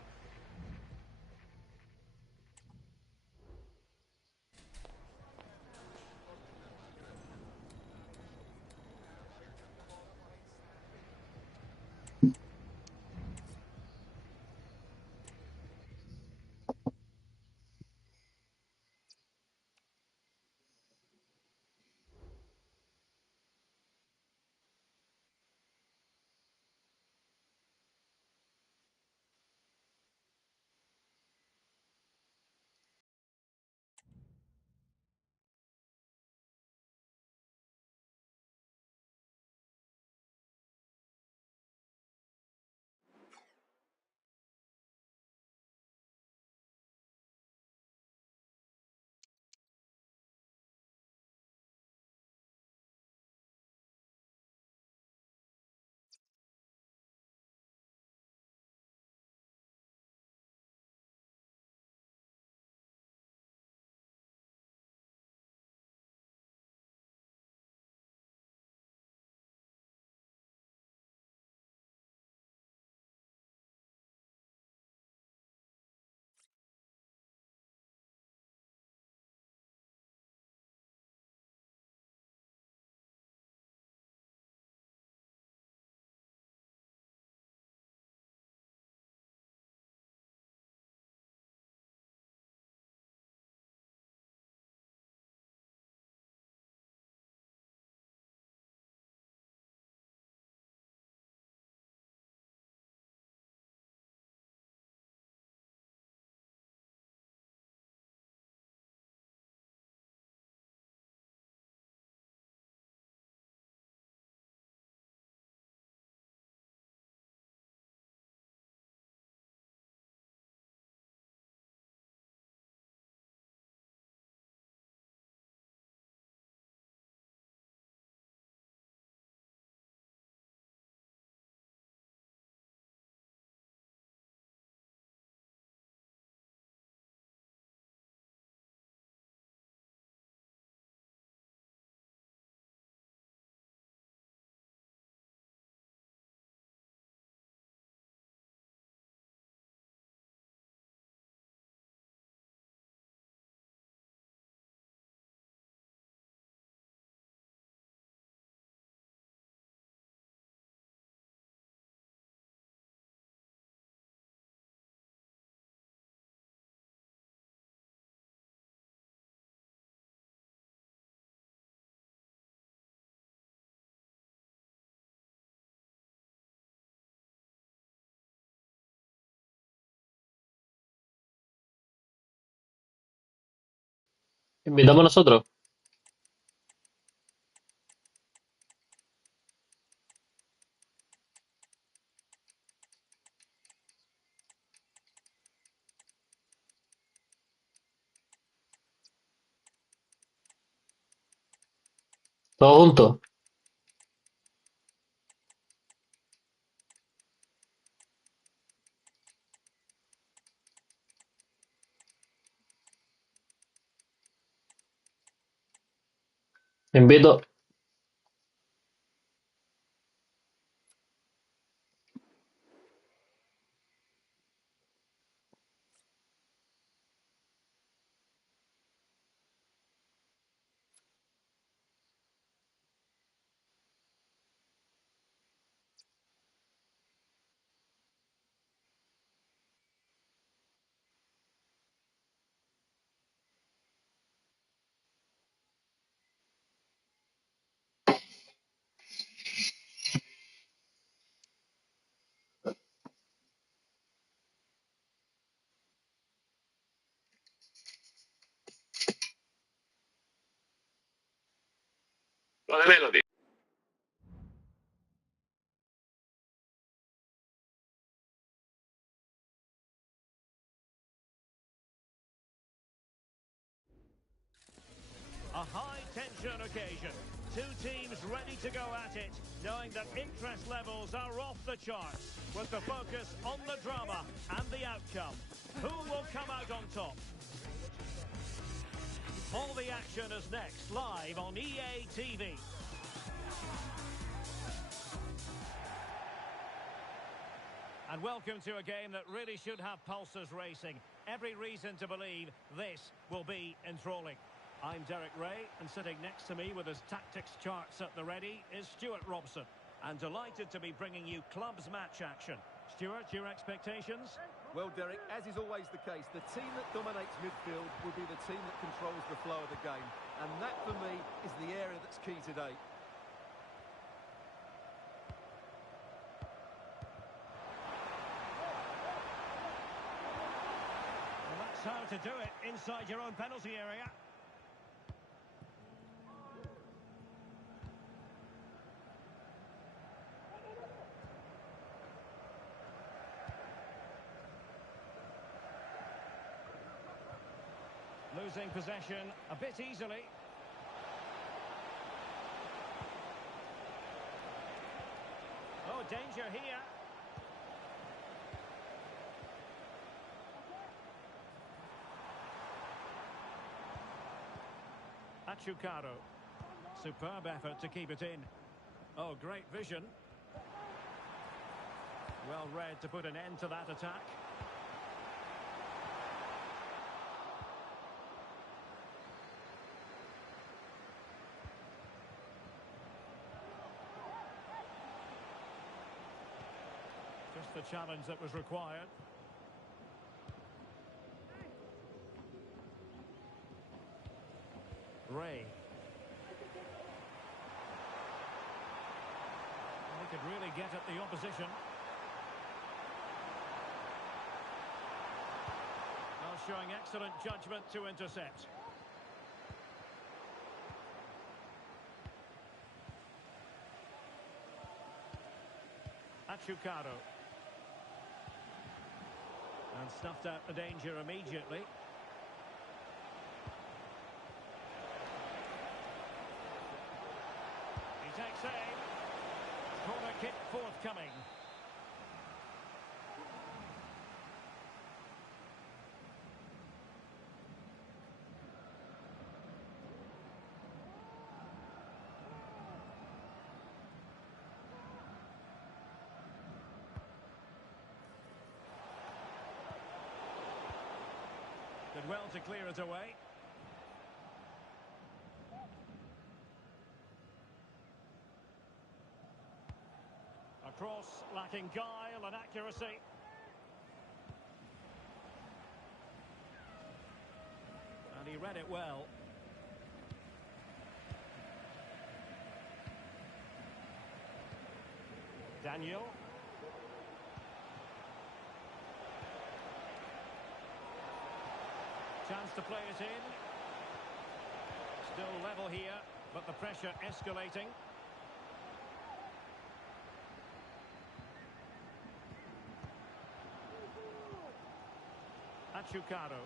Invitamos nosotros. Todos juntos. Invito. Lo de Melody. A high-tension occasion. Two teams ready to go at it, knowing that interest levels are off the charts, with the focus on the drama and the outcome. Who will come out on top? All the action is next, live on EA TV. And welcome to a game that really should have pulses racing. Every reason to believe this will be enthralling. I'm Derek Ray, and sitting next to me with his tactics charts at the ready is Stuart Robson. And delighted to be bringing you clubs match action. Stuart, your expectations? Well, Derek, as is always the case, the team that dominates midfield will be the team that controls the flow of the game. And that, for me, is the area that's key today. Well, that's how to do it inside your own penalty area. Losing possession a bit easily. Oh, danger here. Bachateros. Superb effort to keep it in. Oh, great vision. Well read to put an end to that attack. Just the challenge that was required. Ray. He could really get at the opposition. Well, showing excellent judgment to intercept. Bachateros. And snuffed out the danger immediately. He takes aim. Corner kick forthcoming. Did well to clear it away. A cross lacking guile and accuracy. And he read it well. Daniel. Chance to play it in. Still level here, but the pressure escalating. Achukaro.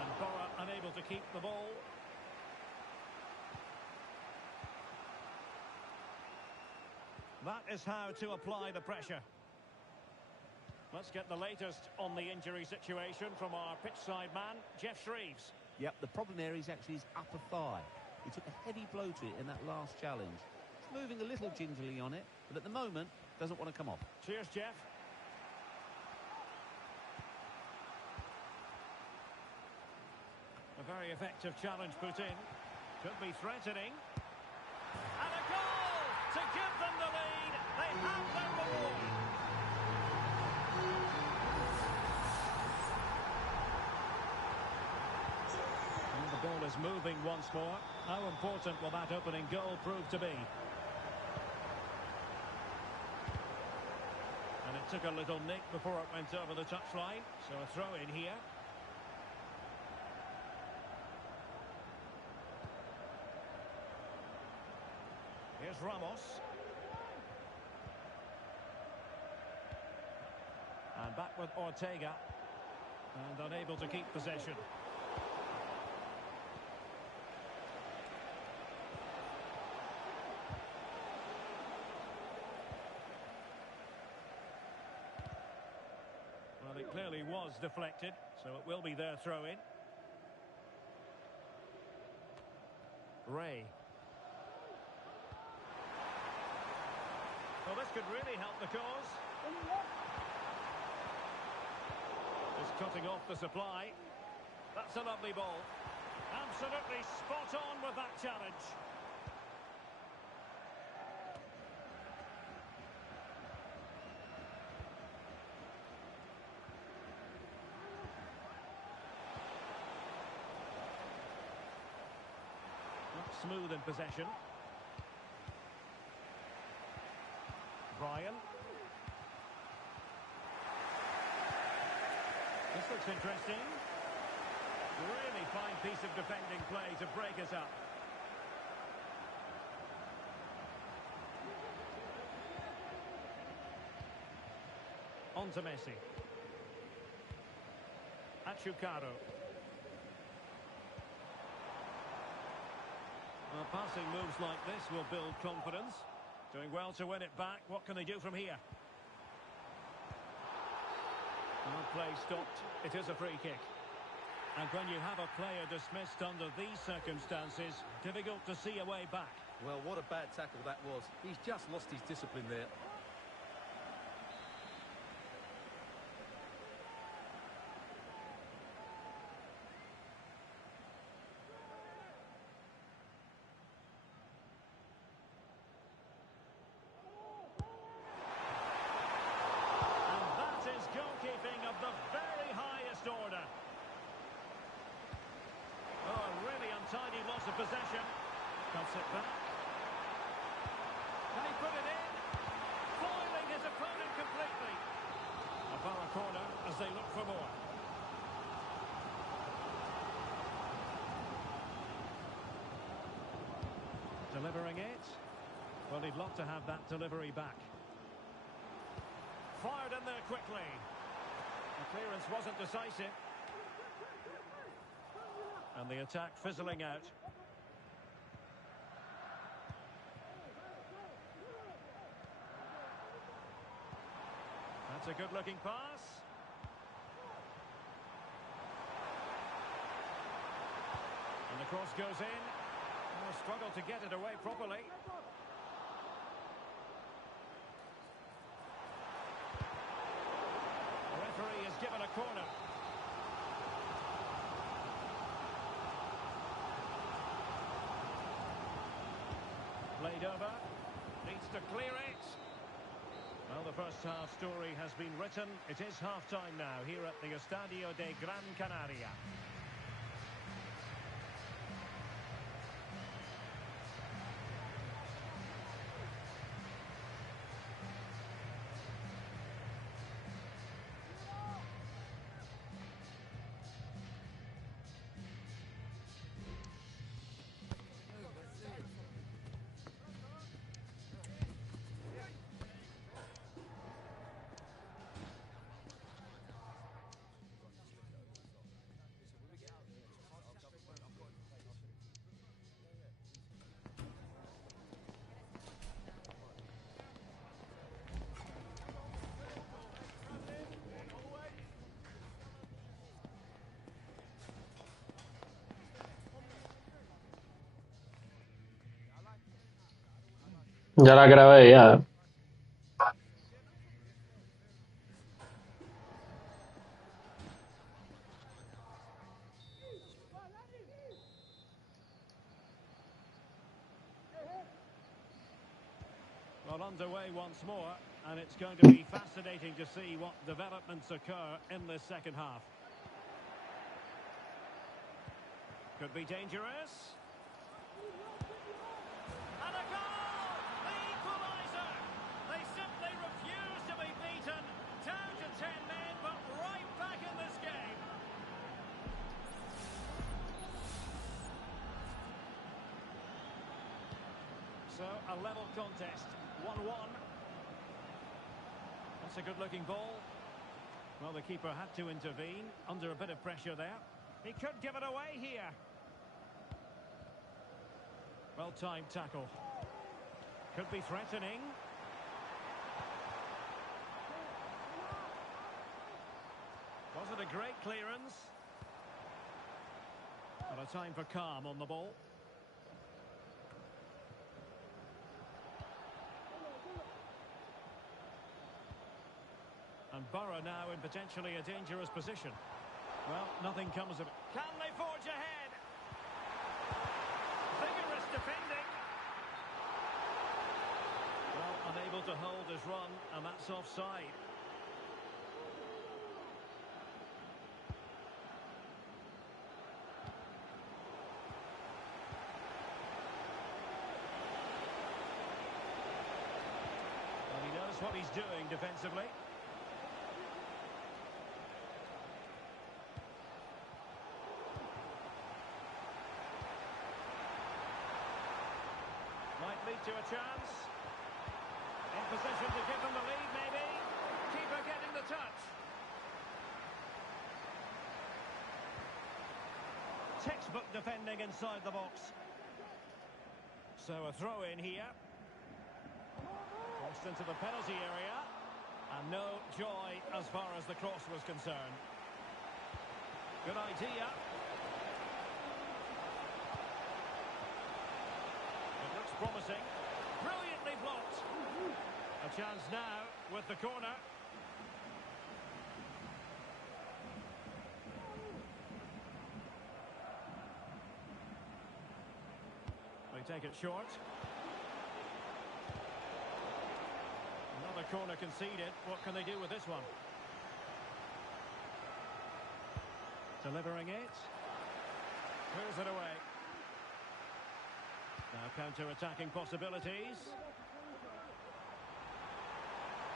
And Borough unable to keep the ball. That is how to apply the pressure. Let's get the latest on the injury situation from our pitchside man, Jeff Shreves. Yep, the problem there is actually his upper thigh. He took a heavy blow to it in that last challenge. He's moving a little gingerly on it, but at the moment, doesn't want to come off. Cheers, Jeff. A very effective challenge put in. Could be threatening. And a goal to give them the lead. They have their reward. And the ball is moving once more. How important will that opening goal prove to be? And it took a little nick before it went over the touchline. So a throw in here. Here's Ramos. And back with Ortega. And unable to keep possession. Well, it clearly was deflected, so it will be their throw-in. Ray. Well, this could really help the cause. Just cutting off the supply. That's a lovely ball. Absolutely spot on with that challenge. Not smooth in possession. Brian. This looks interesting. Really fine piece of defending play to break us up. On to Messi. Achukaro. Well, passing moves like this will build confidence. Doing well to win it back. What can they do from here? Well, play stopped. It is a free kick. And when you have a player dismissed under these circumstances, difficult to see a way back. Well, what a bad tackle that was. He's just lost his discipline there. Goalkeeping of the very highest order. Oh, a really untidy loss of possession. Cuts it back. Can he put it in? Foiling his opponent completely. A Borough corner as they look for more. Delivering it. Well, he'd love to have that delivery back. Fired in there quickly. The clearance wasn't decisive. And the attack fizzling out. That's a good-looking pass. And the cross goes in. Oh, struggled to get it away properly. The referee is given a corner. Played over. Needs to clear it. Well, the first half story has been written. It is half-time now here at the Estadio de Gran Canaria. Ya la grabé, ya. Well, underway once more, and it's going to be fascinating to see what developments occur in this second half. Could be dangerous. And a goal! The equaliser! They simply refuse to be beaten. Down to 10 men, but right back in this game. So, a level contest. 1-1. That's a good-looking ball. Well, the keeper had to intervene, under a bit of pressure there. He could give it away here. Well-timed tackle. Could be threatening. Was it a great clearance? Not a time for calm on the ball. And Borough now in potentially a dangerous position. Well, nothing comes of it. Can they forge ahead? Vigorous defending. Well, unable to hold his run, and that's offside. Well, he knows what he's doing defensively. Might lead to a chance. In position to give them the lead, maybe. Keeper getting the touch. Textbook defending inside the box. So a throw in here. Crossed into the penalty area. And no joy as far as the cross was concerned. Good idea. Promising. Brilliantly blocked. A chance now with the corner. They take it short. Another corner conceded. What can they do with this one? Delivering it. Clears it away. Now counter-attacking possibilities.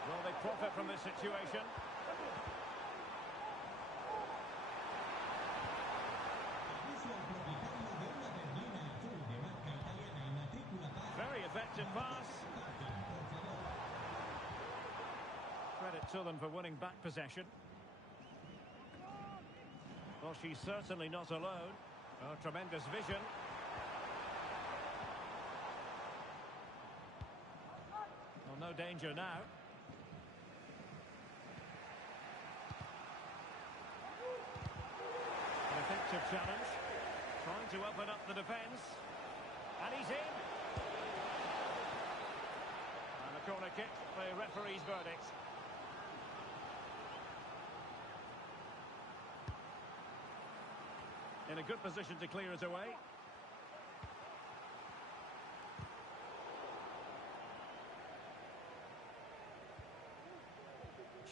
Will they profit from this situation? Very effective pass. Credit to them for winning back possession. Well, she's certainly not alone. Oh, tremendous vision. No danger now. An effective challenge. Trying to open up the defence. And he's in. And a corner kick, the referee's verdict. In a good position to clear it away.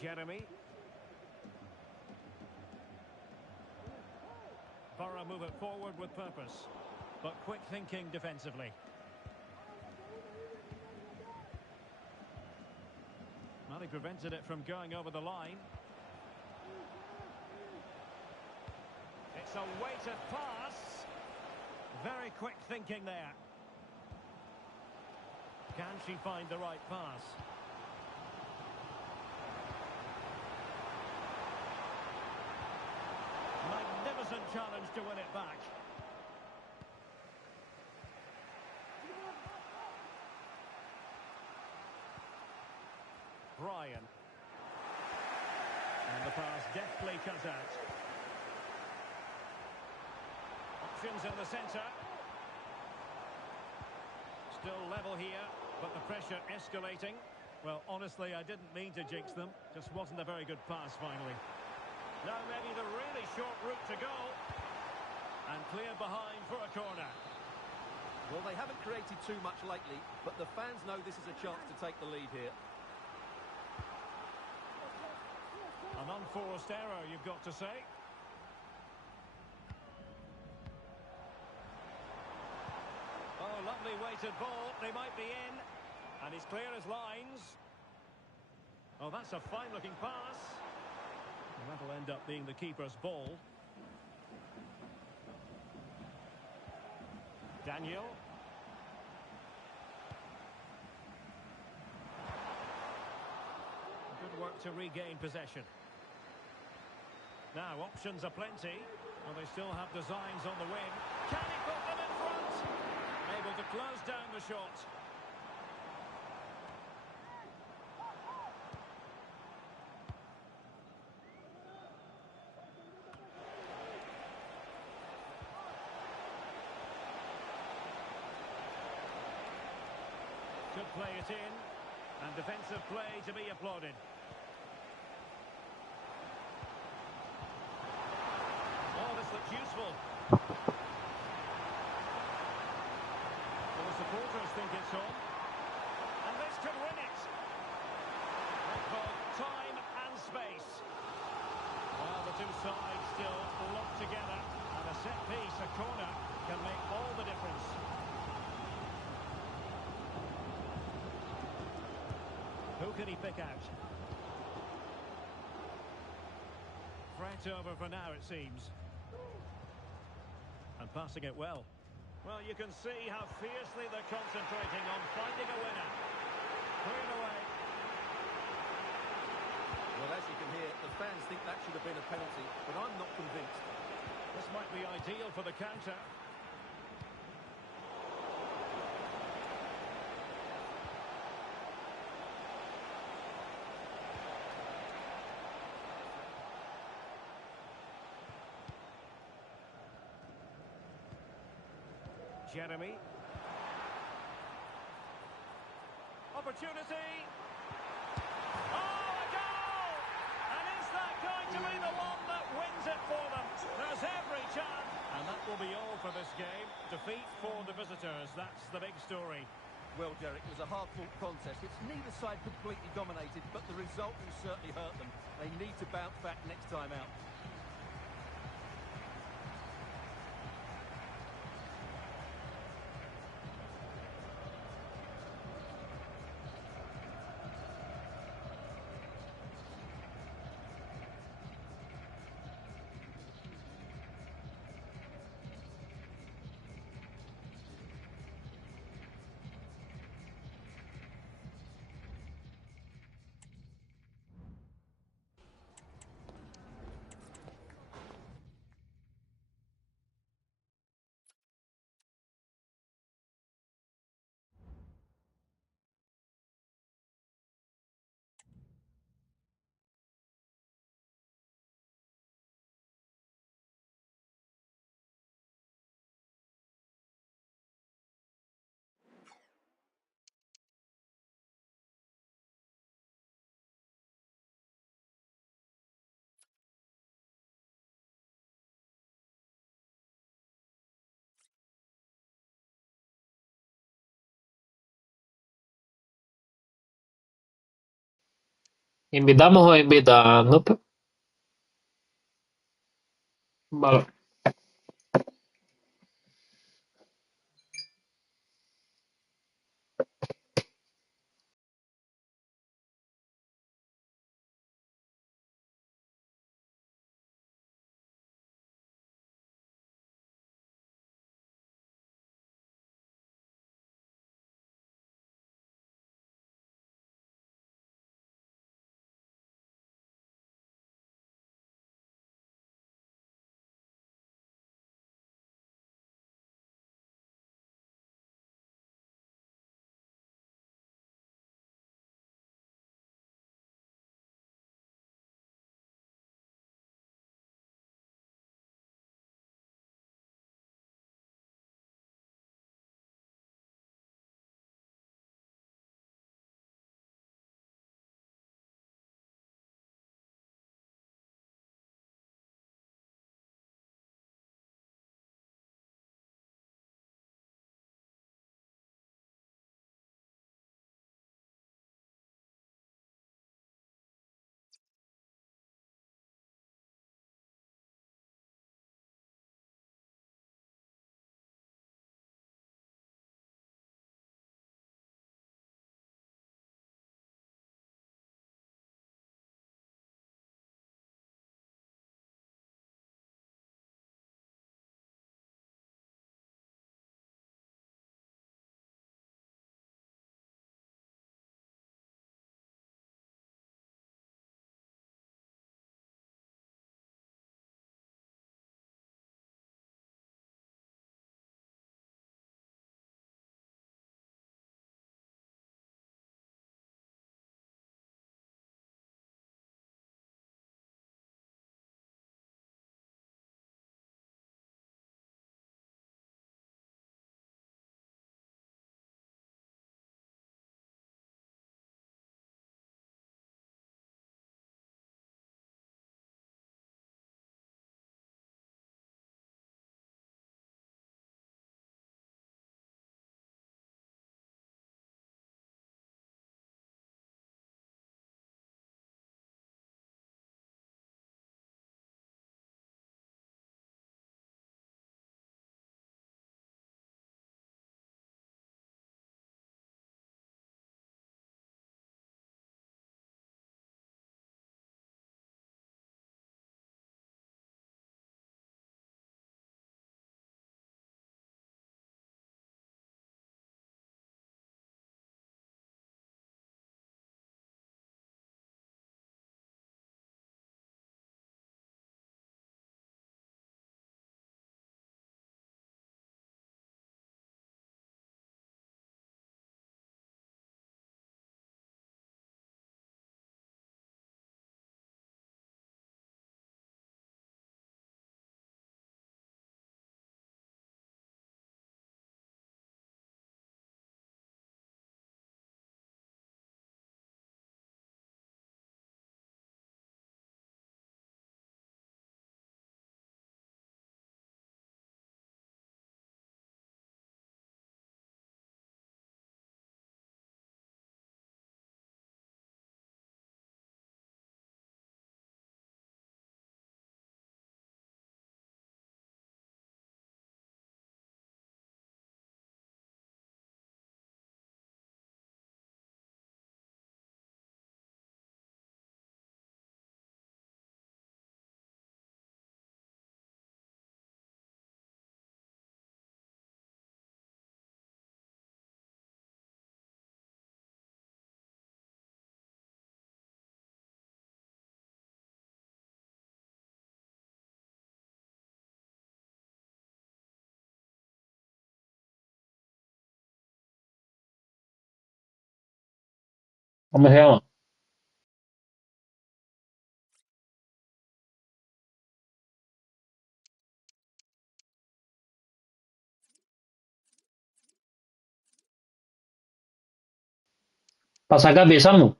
Jeremy. Borough move it forward with purpose, but quick thinking defensively. Well, he prevented it from going over the line. It's a weighted pass. Very quick thinking there. Can she find the right pass? Magnificent challenge to win it back. Brian. And the pass deftly cut out. Options in the centre. Still level here, but the pressure escalating. Well, honestly, I didn't mean to jinx them. Just wasn't a very good pass, finally. Now maybe the really short route to go. And clear behind for a corner. Well, they haven't created too much lately, but the fans know this is a chance to take the lead here. An unforced error, you've got to say. Oh, lovely weighted ball. They might be in. And he's clear as lines. Oh, that's a fine-looking pass. And that'll end up being the keeper's ball. Daniel. Good work to regain possession. Now, options are plenty. Well, they still have designs on the wing. Can he put them in front? Able to close down the shot. Could play it in. And defensive play to be applauded. Oh, this looks useful. Well, the supporters think it's on. And this could win it. They call time and space. Well, the two sides still locked together. And a set piece, a corner, can make all the difference. Who can he pick out? Threat over for now, it seems. And passing it well. Well, you can see how fiercely they're concentrating on finding a winner. Cleared away. Well, as you can hear, the fans think that should have been a penalty, but I'm not convinced. This might be ideal for the counter. Jeremy. Opportunity. Oh, a goal! And is that going to be the one that wins it for them? There's every chance. And that will be all for this game. Defeat for the visitors. That's the big story. Well, Derek, it was a hard-fought contest. It's neither side completely dominated, but the result will certainly hurt them. They need to bounce back next time out. ¿Invitamos o invitan? Vale. ¿Cómo se llama? Para sacar pisando.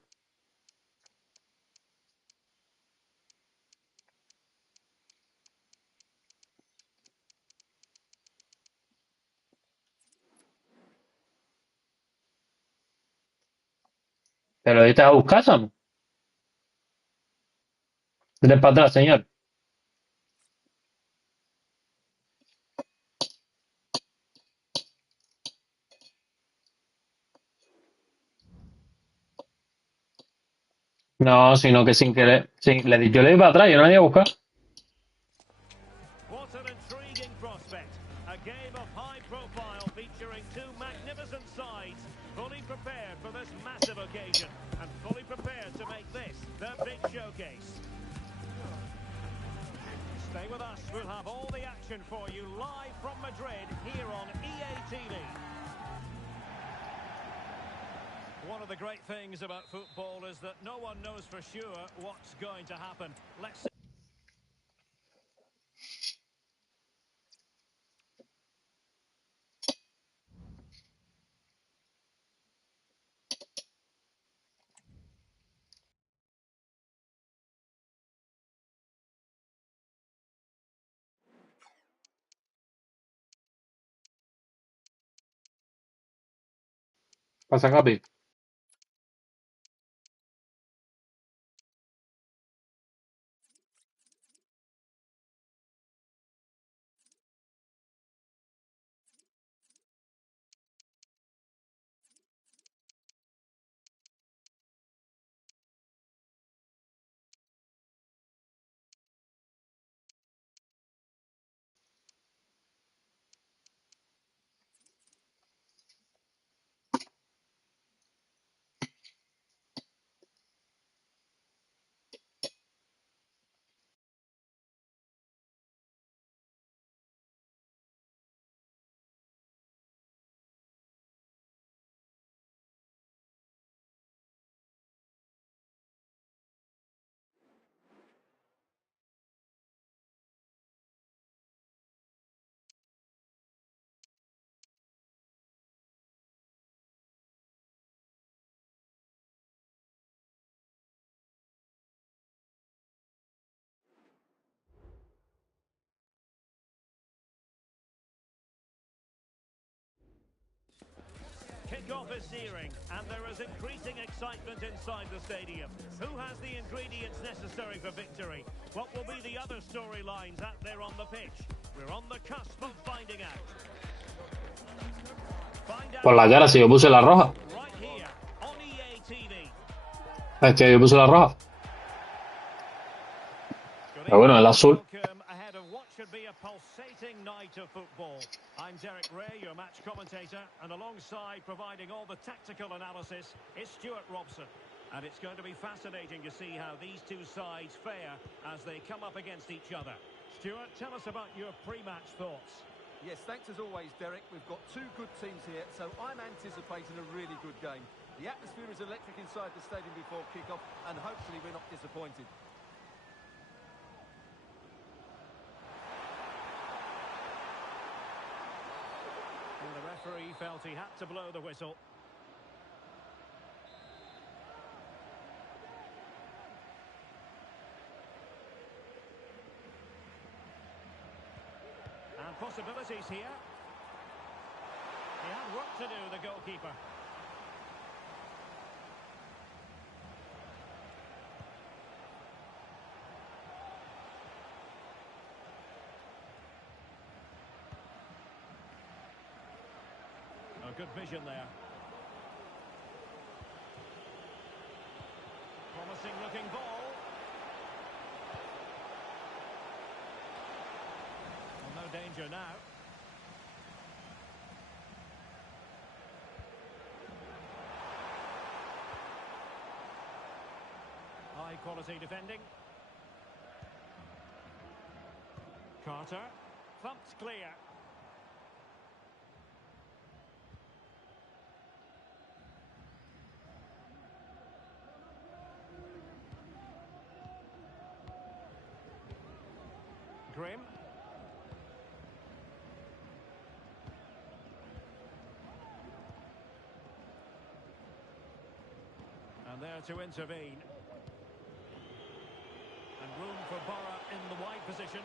¿Te lo diste a buscar, Samu? Dile para atrás, señor. No, sino que sin querer. Yo le di para atrás, yo no le di a buscar. What an intriguing prospect. A game of high profile featuring two magnificent sides, fully prepared for this massive occasion and fully prepared to make this their big showcase. Stay with us, we'll have all the action for you live from Madrid here on EA TV. One of the great things about football is that no one knows for sure what's going to happen. Let's see. Para sacar pi. Kickoff is searing, and there is increasing excitement inside the stadium. Who has the ingredients necessary for victory? What will be the other storylines out there on the pitch? We're on the cusp of finding out. Find Por la out cara, si yo puse la roja. right here on EA TV. Es que yo puse la roja. Good Pero bueno, evening el and azul. welcome ahead of what should be a pulsating night of football. I'm Derek Ray, your match commentator, and alongside providing all the tactical analysis is Stuart Robson. And it's going to be fascinating to see how these two sides fare as they come up against each other. Stuart, tell us about your pre-match thoughts. Yes, thanks as always, Derek. We've got two good teams here, so I'm anticipating a really good game. The atmosphere is electric inside the stadium before kick-off, and hopefully we're not disappointed. And the referee felt he had to blow the whistle. And possibilities here. He had work to do, the goalkeeper. Oh, good vision there. Promising looking ball. Well, no danger now. High quality defending. Carter. Thumped clear. grim. And there to intervene. And room for Borough in the wide position.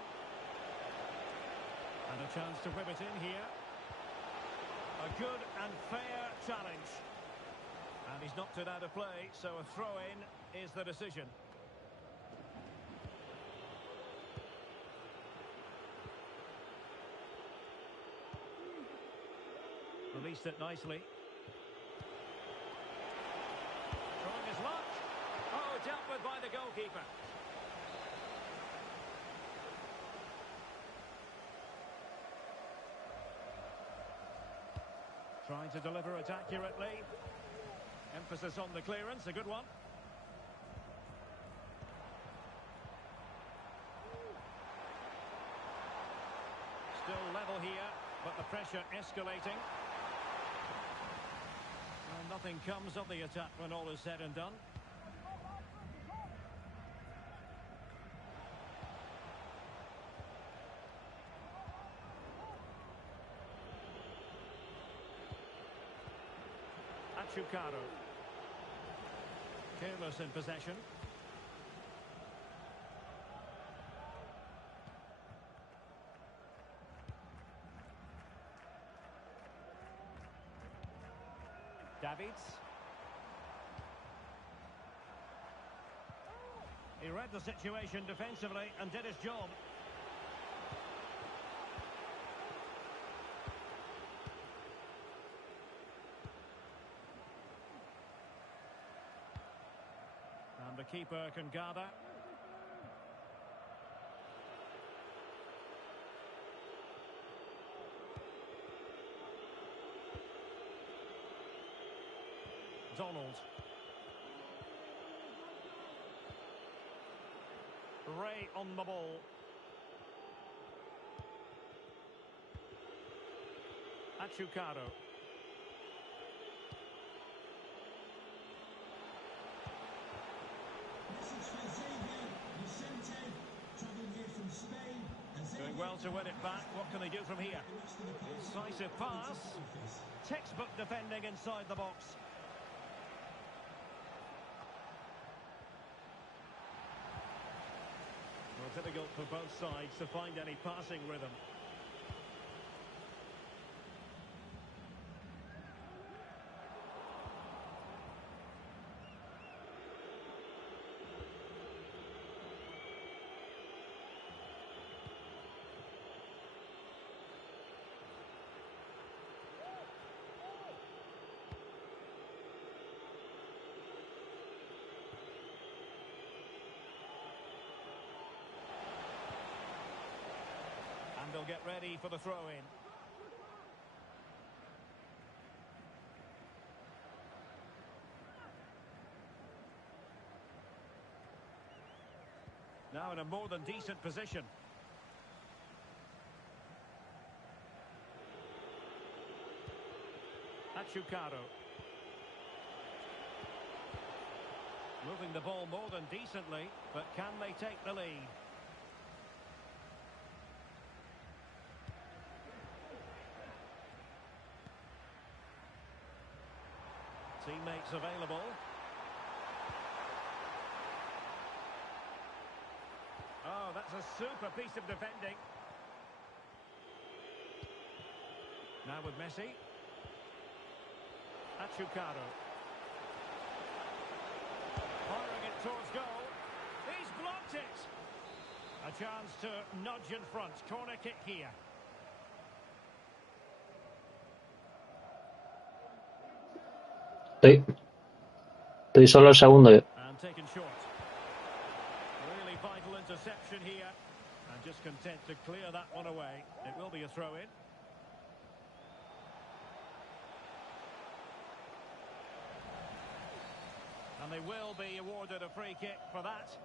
And a chance to whip it in here. A good and fair challenge. And he's knocked it out of play, so a throw-in is the decision. Released it nicely. Trying his luck. Oh, dealt with by the goalkeeper. Trying to deliver it accurately. Emphasis on the clearance, a good one. Still level here, but the pressure escalating. Well, nothing comes of the attack when all is said and done. Bachateros. Careless in possession. Davids. He read the situation defensively and did his job. And the keeper can gather. Donald. Ray on the ball. Bachateros. Doing well to win it back. What can they do from here? Incisive pass. Textbook defending inside the box. Well, difficult for both sides to find any passing rhythm. They'll get ready for the throw-in. Now in a more than decent position. Bachateros. Moving the ball more than decently, but can they take the lead? Teammates available. Oh, that's a super piece of defending. Now with Messi. Bachateros. Firing it towards goal. He's blocked it. A chance to nudge in front. Corner kick here. Estoy solo el segundo. And taken short. Really vital interception here. And just content to clear that one away. It will be a throw-in. And they will be awarded a free kick for that.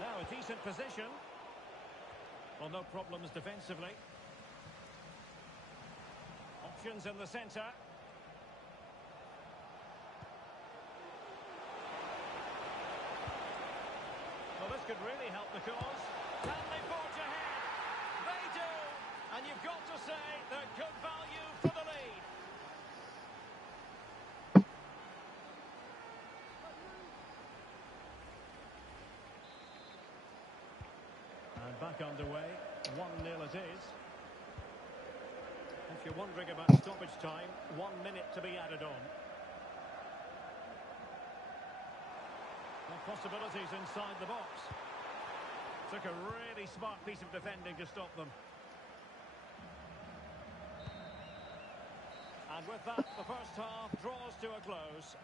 Now a decent position. Well, no problems defensively. Options in the centre. Well, this could really help the cause. Can they forge ahead? They do! And you've got to say they're good value for the lead. And back underway. 1-0 it is. If you're wondering about stoppage time, 1 minute to be added on. Well, possibilities inside the box. Took a really smart piece of defending to stop them. And with that, the first half draws to a close.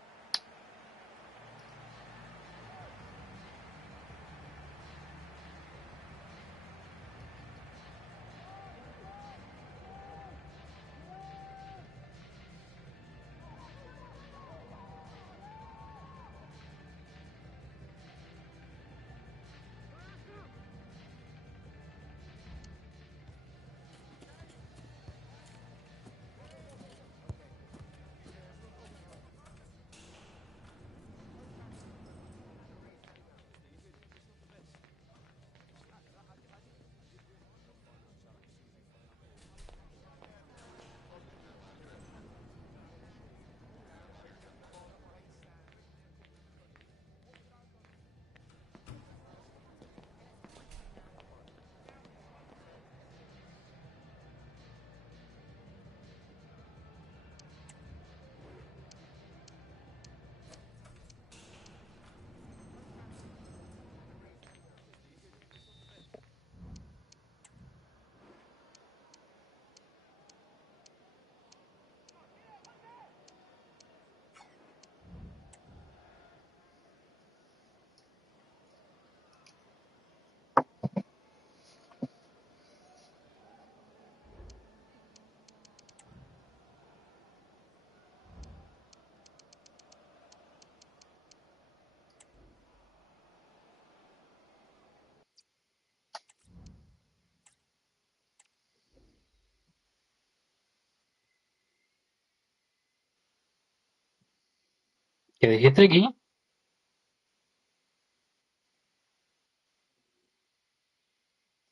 ¿Qué dijiste aquí?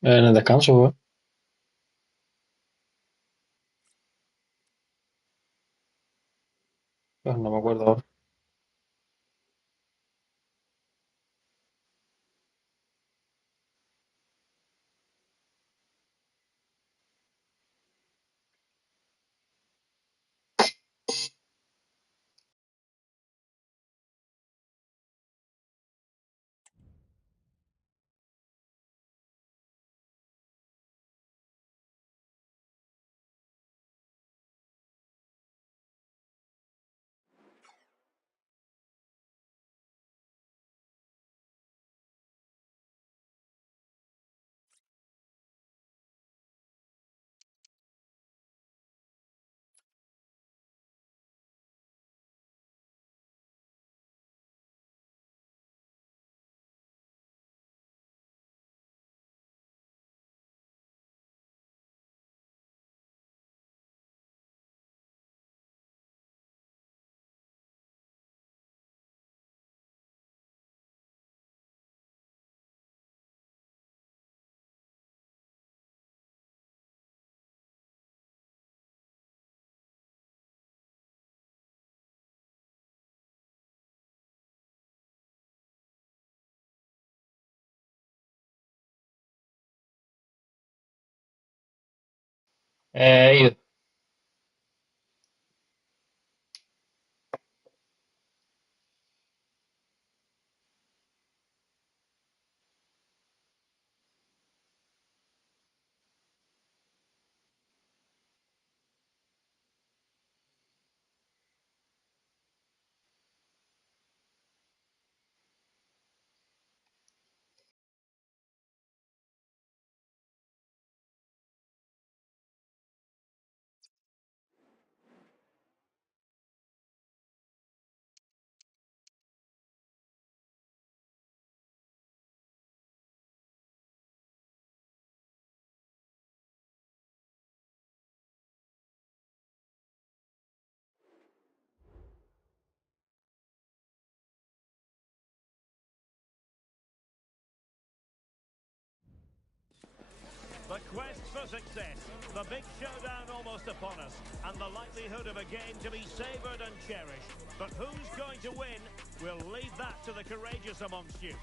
En el descanso, güey. Pues no me acuerdo ahora. Ido. for success. The big showdown almost upon us, and the likelihood of a game to be savoured and cherished. But who's going to win? We'll leave that to the courageous amongst you.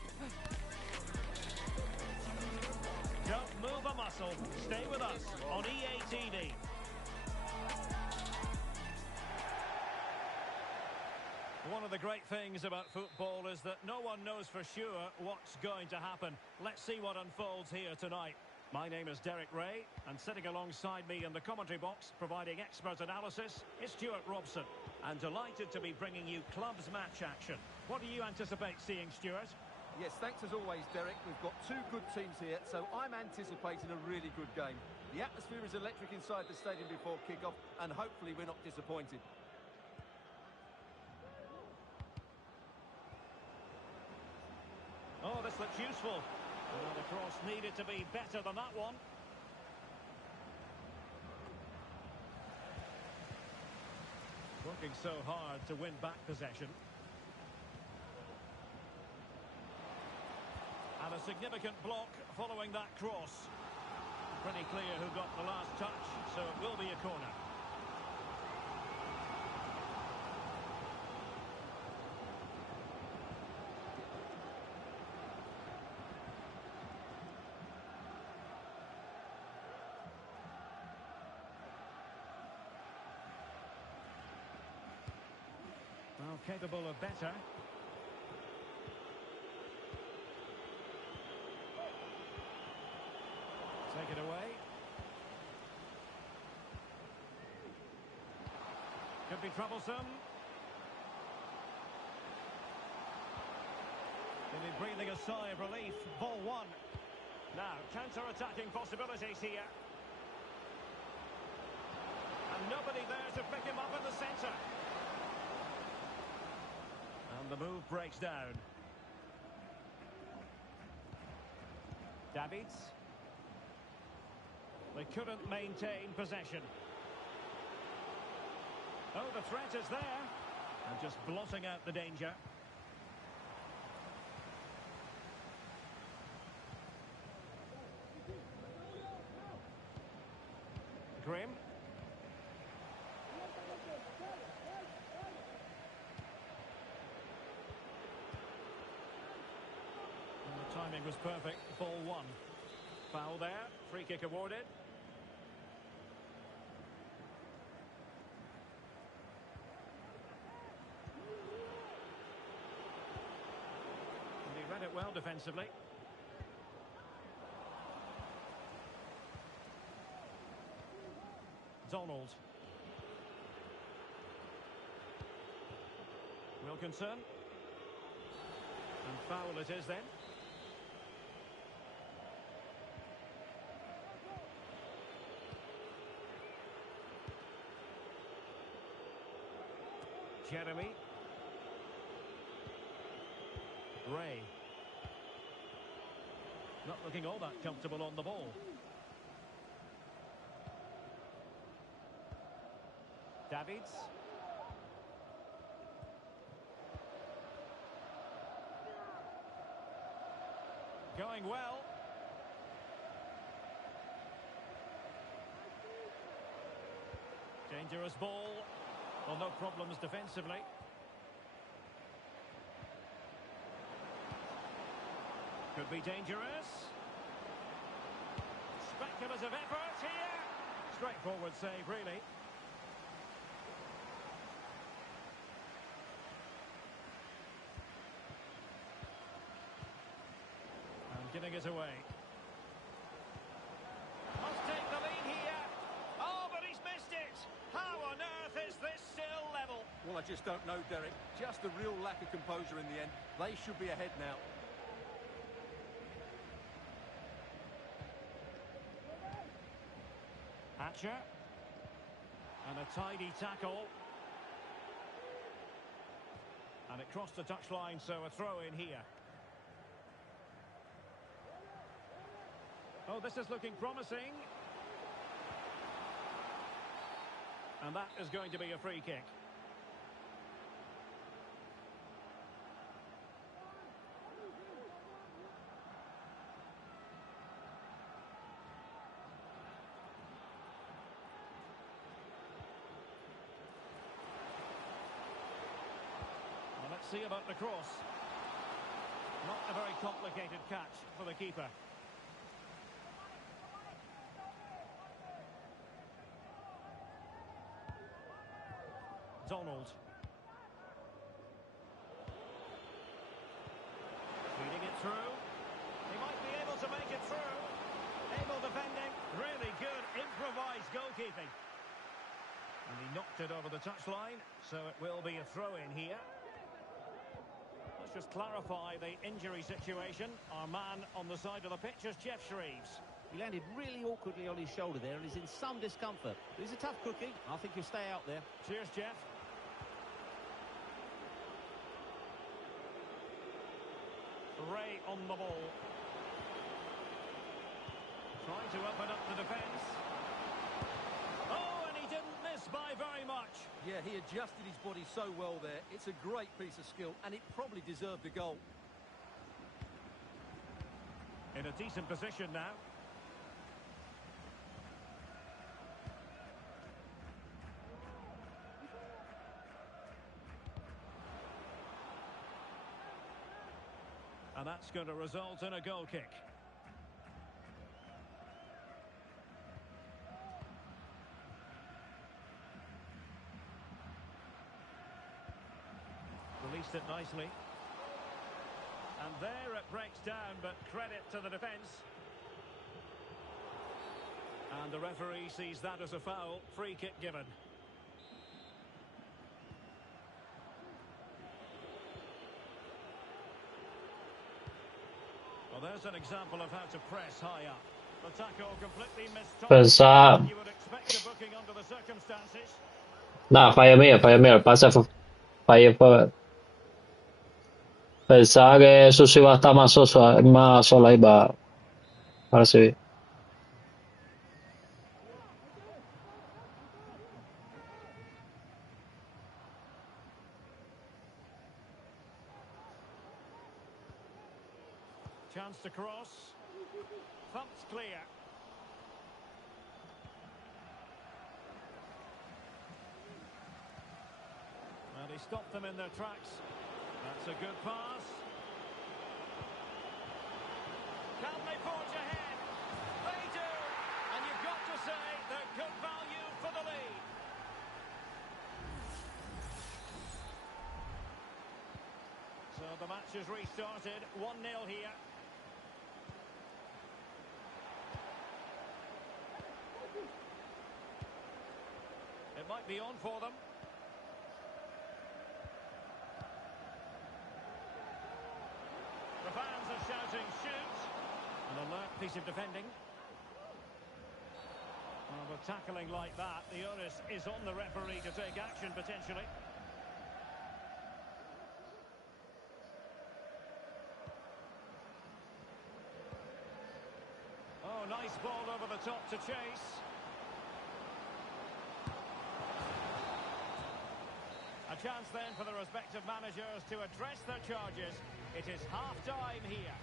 Don't move a muscle. Stay with us on EA TV. One of the great things about football is that no one knows for sure what's going to happen. Let's see what unfolds here tonight. My name is Derek Ray, and sitting alongside me in the commentary box, providing expert analysis, is Stuart Robson. And delighted to be bringing you clubs match action. What do you anticipate seeing, Stuart? Yes, thanks as always, Derek. We've got two good teams here, so I'm anticipating a really good game. The atmosphere is electric inside the stadium before kick-off, and hopefully we're not disappointed. Oh, this looks useful. Well, the cross needed to be better than that one. Working so hard to win back possession. And a significant block following that cross. Pretty clear who got the last touch, so it will be a corner. Well, capable of better. Take it away. Could be troublesome. He'll be breathing a sigh of relief. Ball one. Now, counter-attacking possibilities here. And nobody there to pick him up in the centre. And the move breaks down. Davids. They couldn't maintain possession. Oh, the threat is there. And just blotting out the danger. Grim. And the timing was perfect. Ball one. Foul there. Free kick awarded. And he read it well defensively. Donald. Wilkinson. And foul it is then. Jeremy. Ray. Not looking all that comfortable on the ball. Davids. Going well. Dangerous ball. Well, no problems defensively. Could be dangerous. Speculative effort here. Straightforward save, really. And giving it away. Must take the lead here. Oh, but he's missed it. How on earth is this still level? Well, I just don't know, Derek. Just a real lack of composure in the end. They should be ahead now. Hatcher. And a tidy tackle. And it crossed the touchline, so a throw in here. Oh, this is looking promising. And that is going to be a free kick. see about the cross. Not a very complicated catch for the keeper. Donald. Feeding it through. He might be able to make it through. Able defending. Really good improvised goalkeeping. And he knocked it over the touchline, so it will be a throw-in here. Let's just clarify the injury situation. Our man on the side of the pitch is Jeff Shreves. He landed really awkwardly on his shoulder there and is in some discomfort. But he's a tough cookie. I think he'll stay out there. Cheers, Jeff. Ray on the ball. Trying to open up the defence. Oh, and he didn't miss by very much. Yeah, he adjusted his body so well there. It's a great piece of skill, and it probably deserved a goal. In a decent position now. And that's going to result in a goal kick. Released it nicely. And there it breaks down, but credit to the defence. And the referee sees that as a foul. Free kick given. Well, there's an example of how to press high up. The tackle completely missed. Pensar. You would expect a booking under the circumstances. Nada, falla mía, el pase fallé fue. Pensaba que eso sí iba a estar más solo ahí para recibir. Chance to cross. Thumped clear. And he stopped them in their tracks. That's a good pass. Can they forge ahead? They do. And you've got to say they're good value for the lead. So the match has restarted. 1-0 here. It might be on for them. The fans are shouting, shoot! An alert piece of defending. Well, with tackling like that, the onus is on the referee to take action, potentially. Oh, nice ball over the top to chase. A chance then for the respective managers to address their charges. It is half-time here.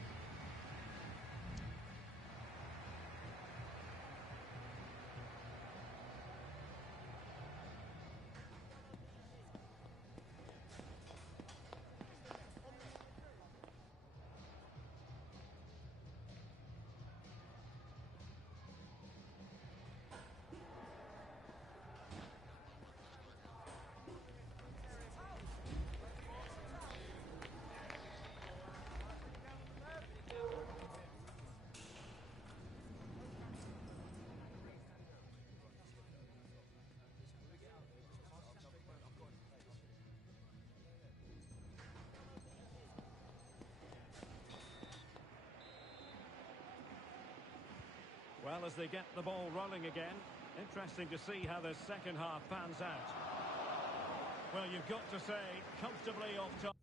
Well, as they get the ball rolling again, interesting to see how the second half pans out. Well, you've got to say, comfortably off top.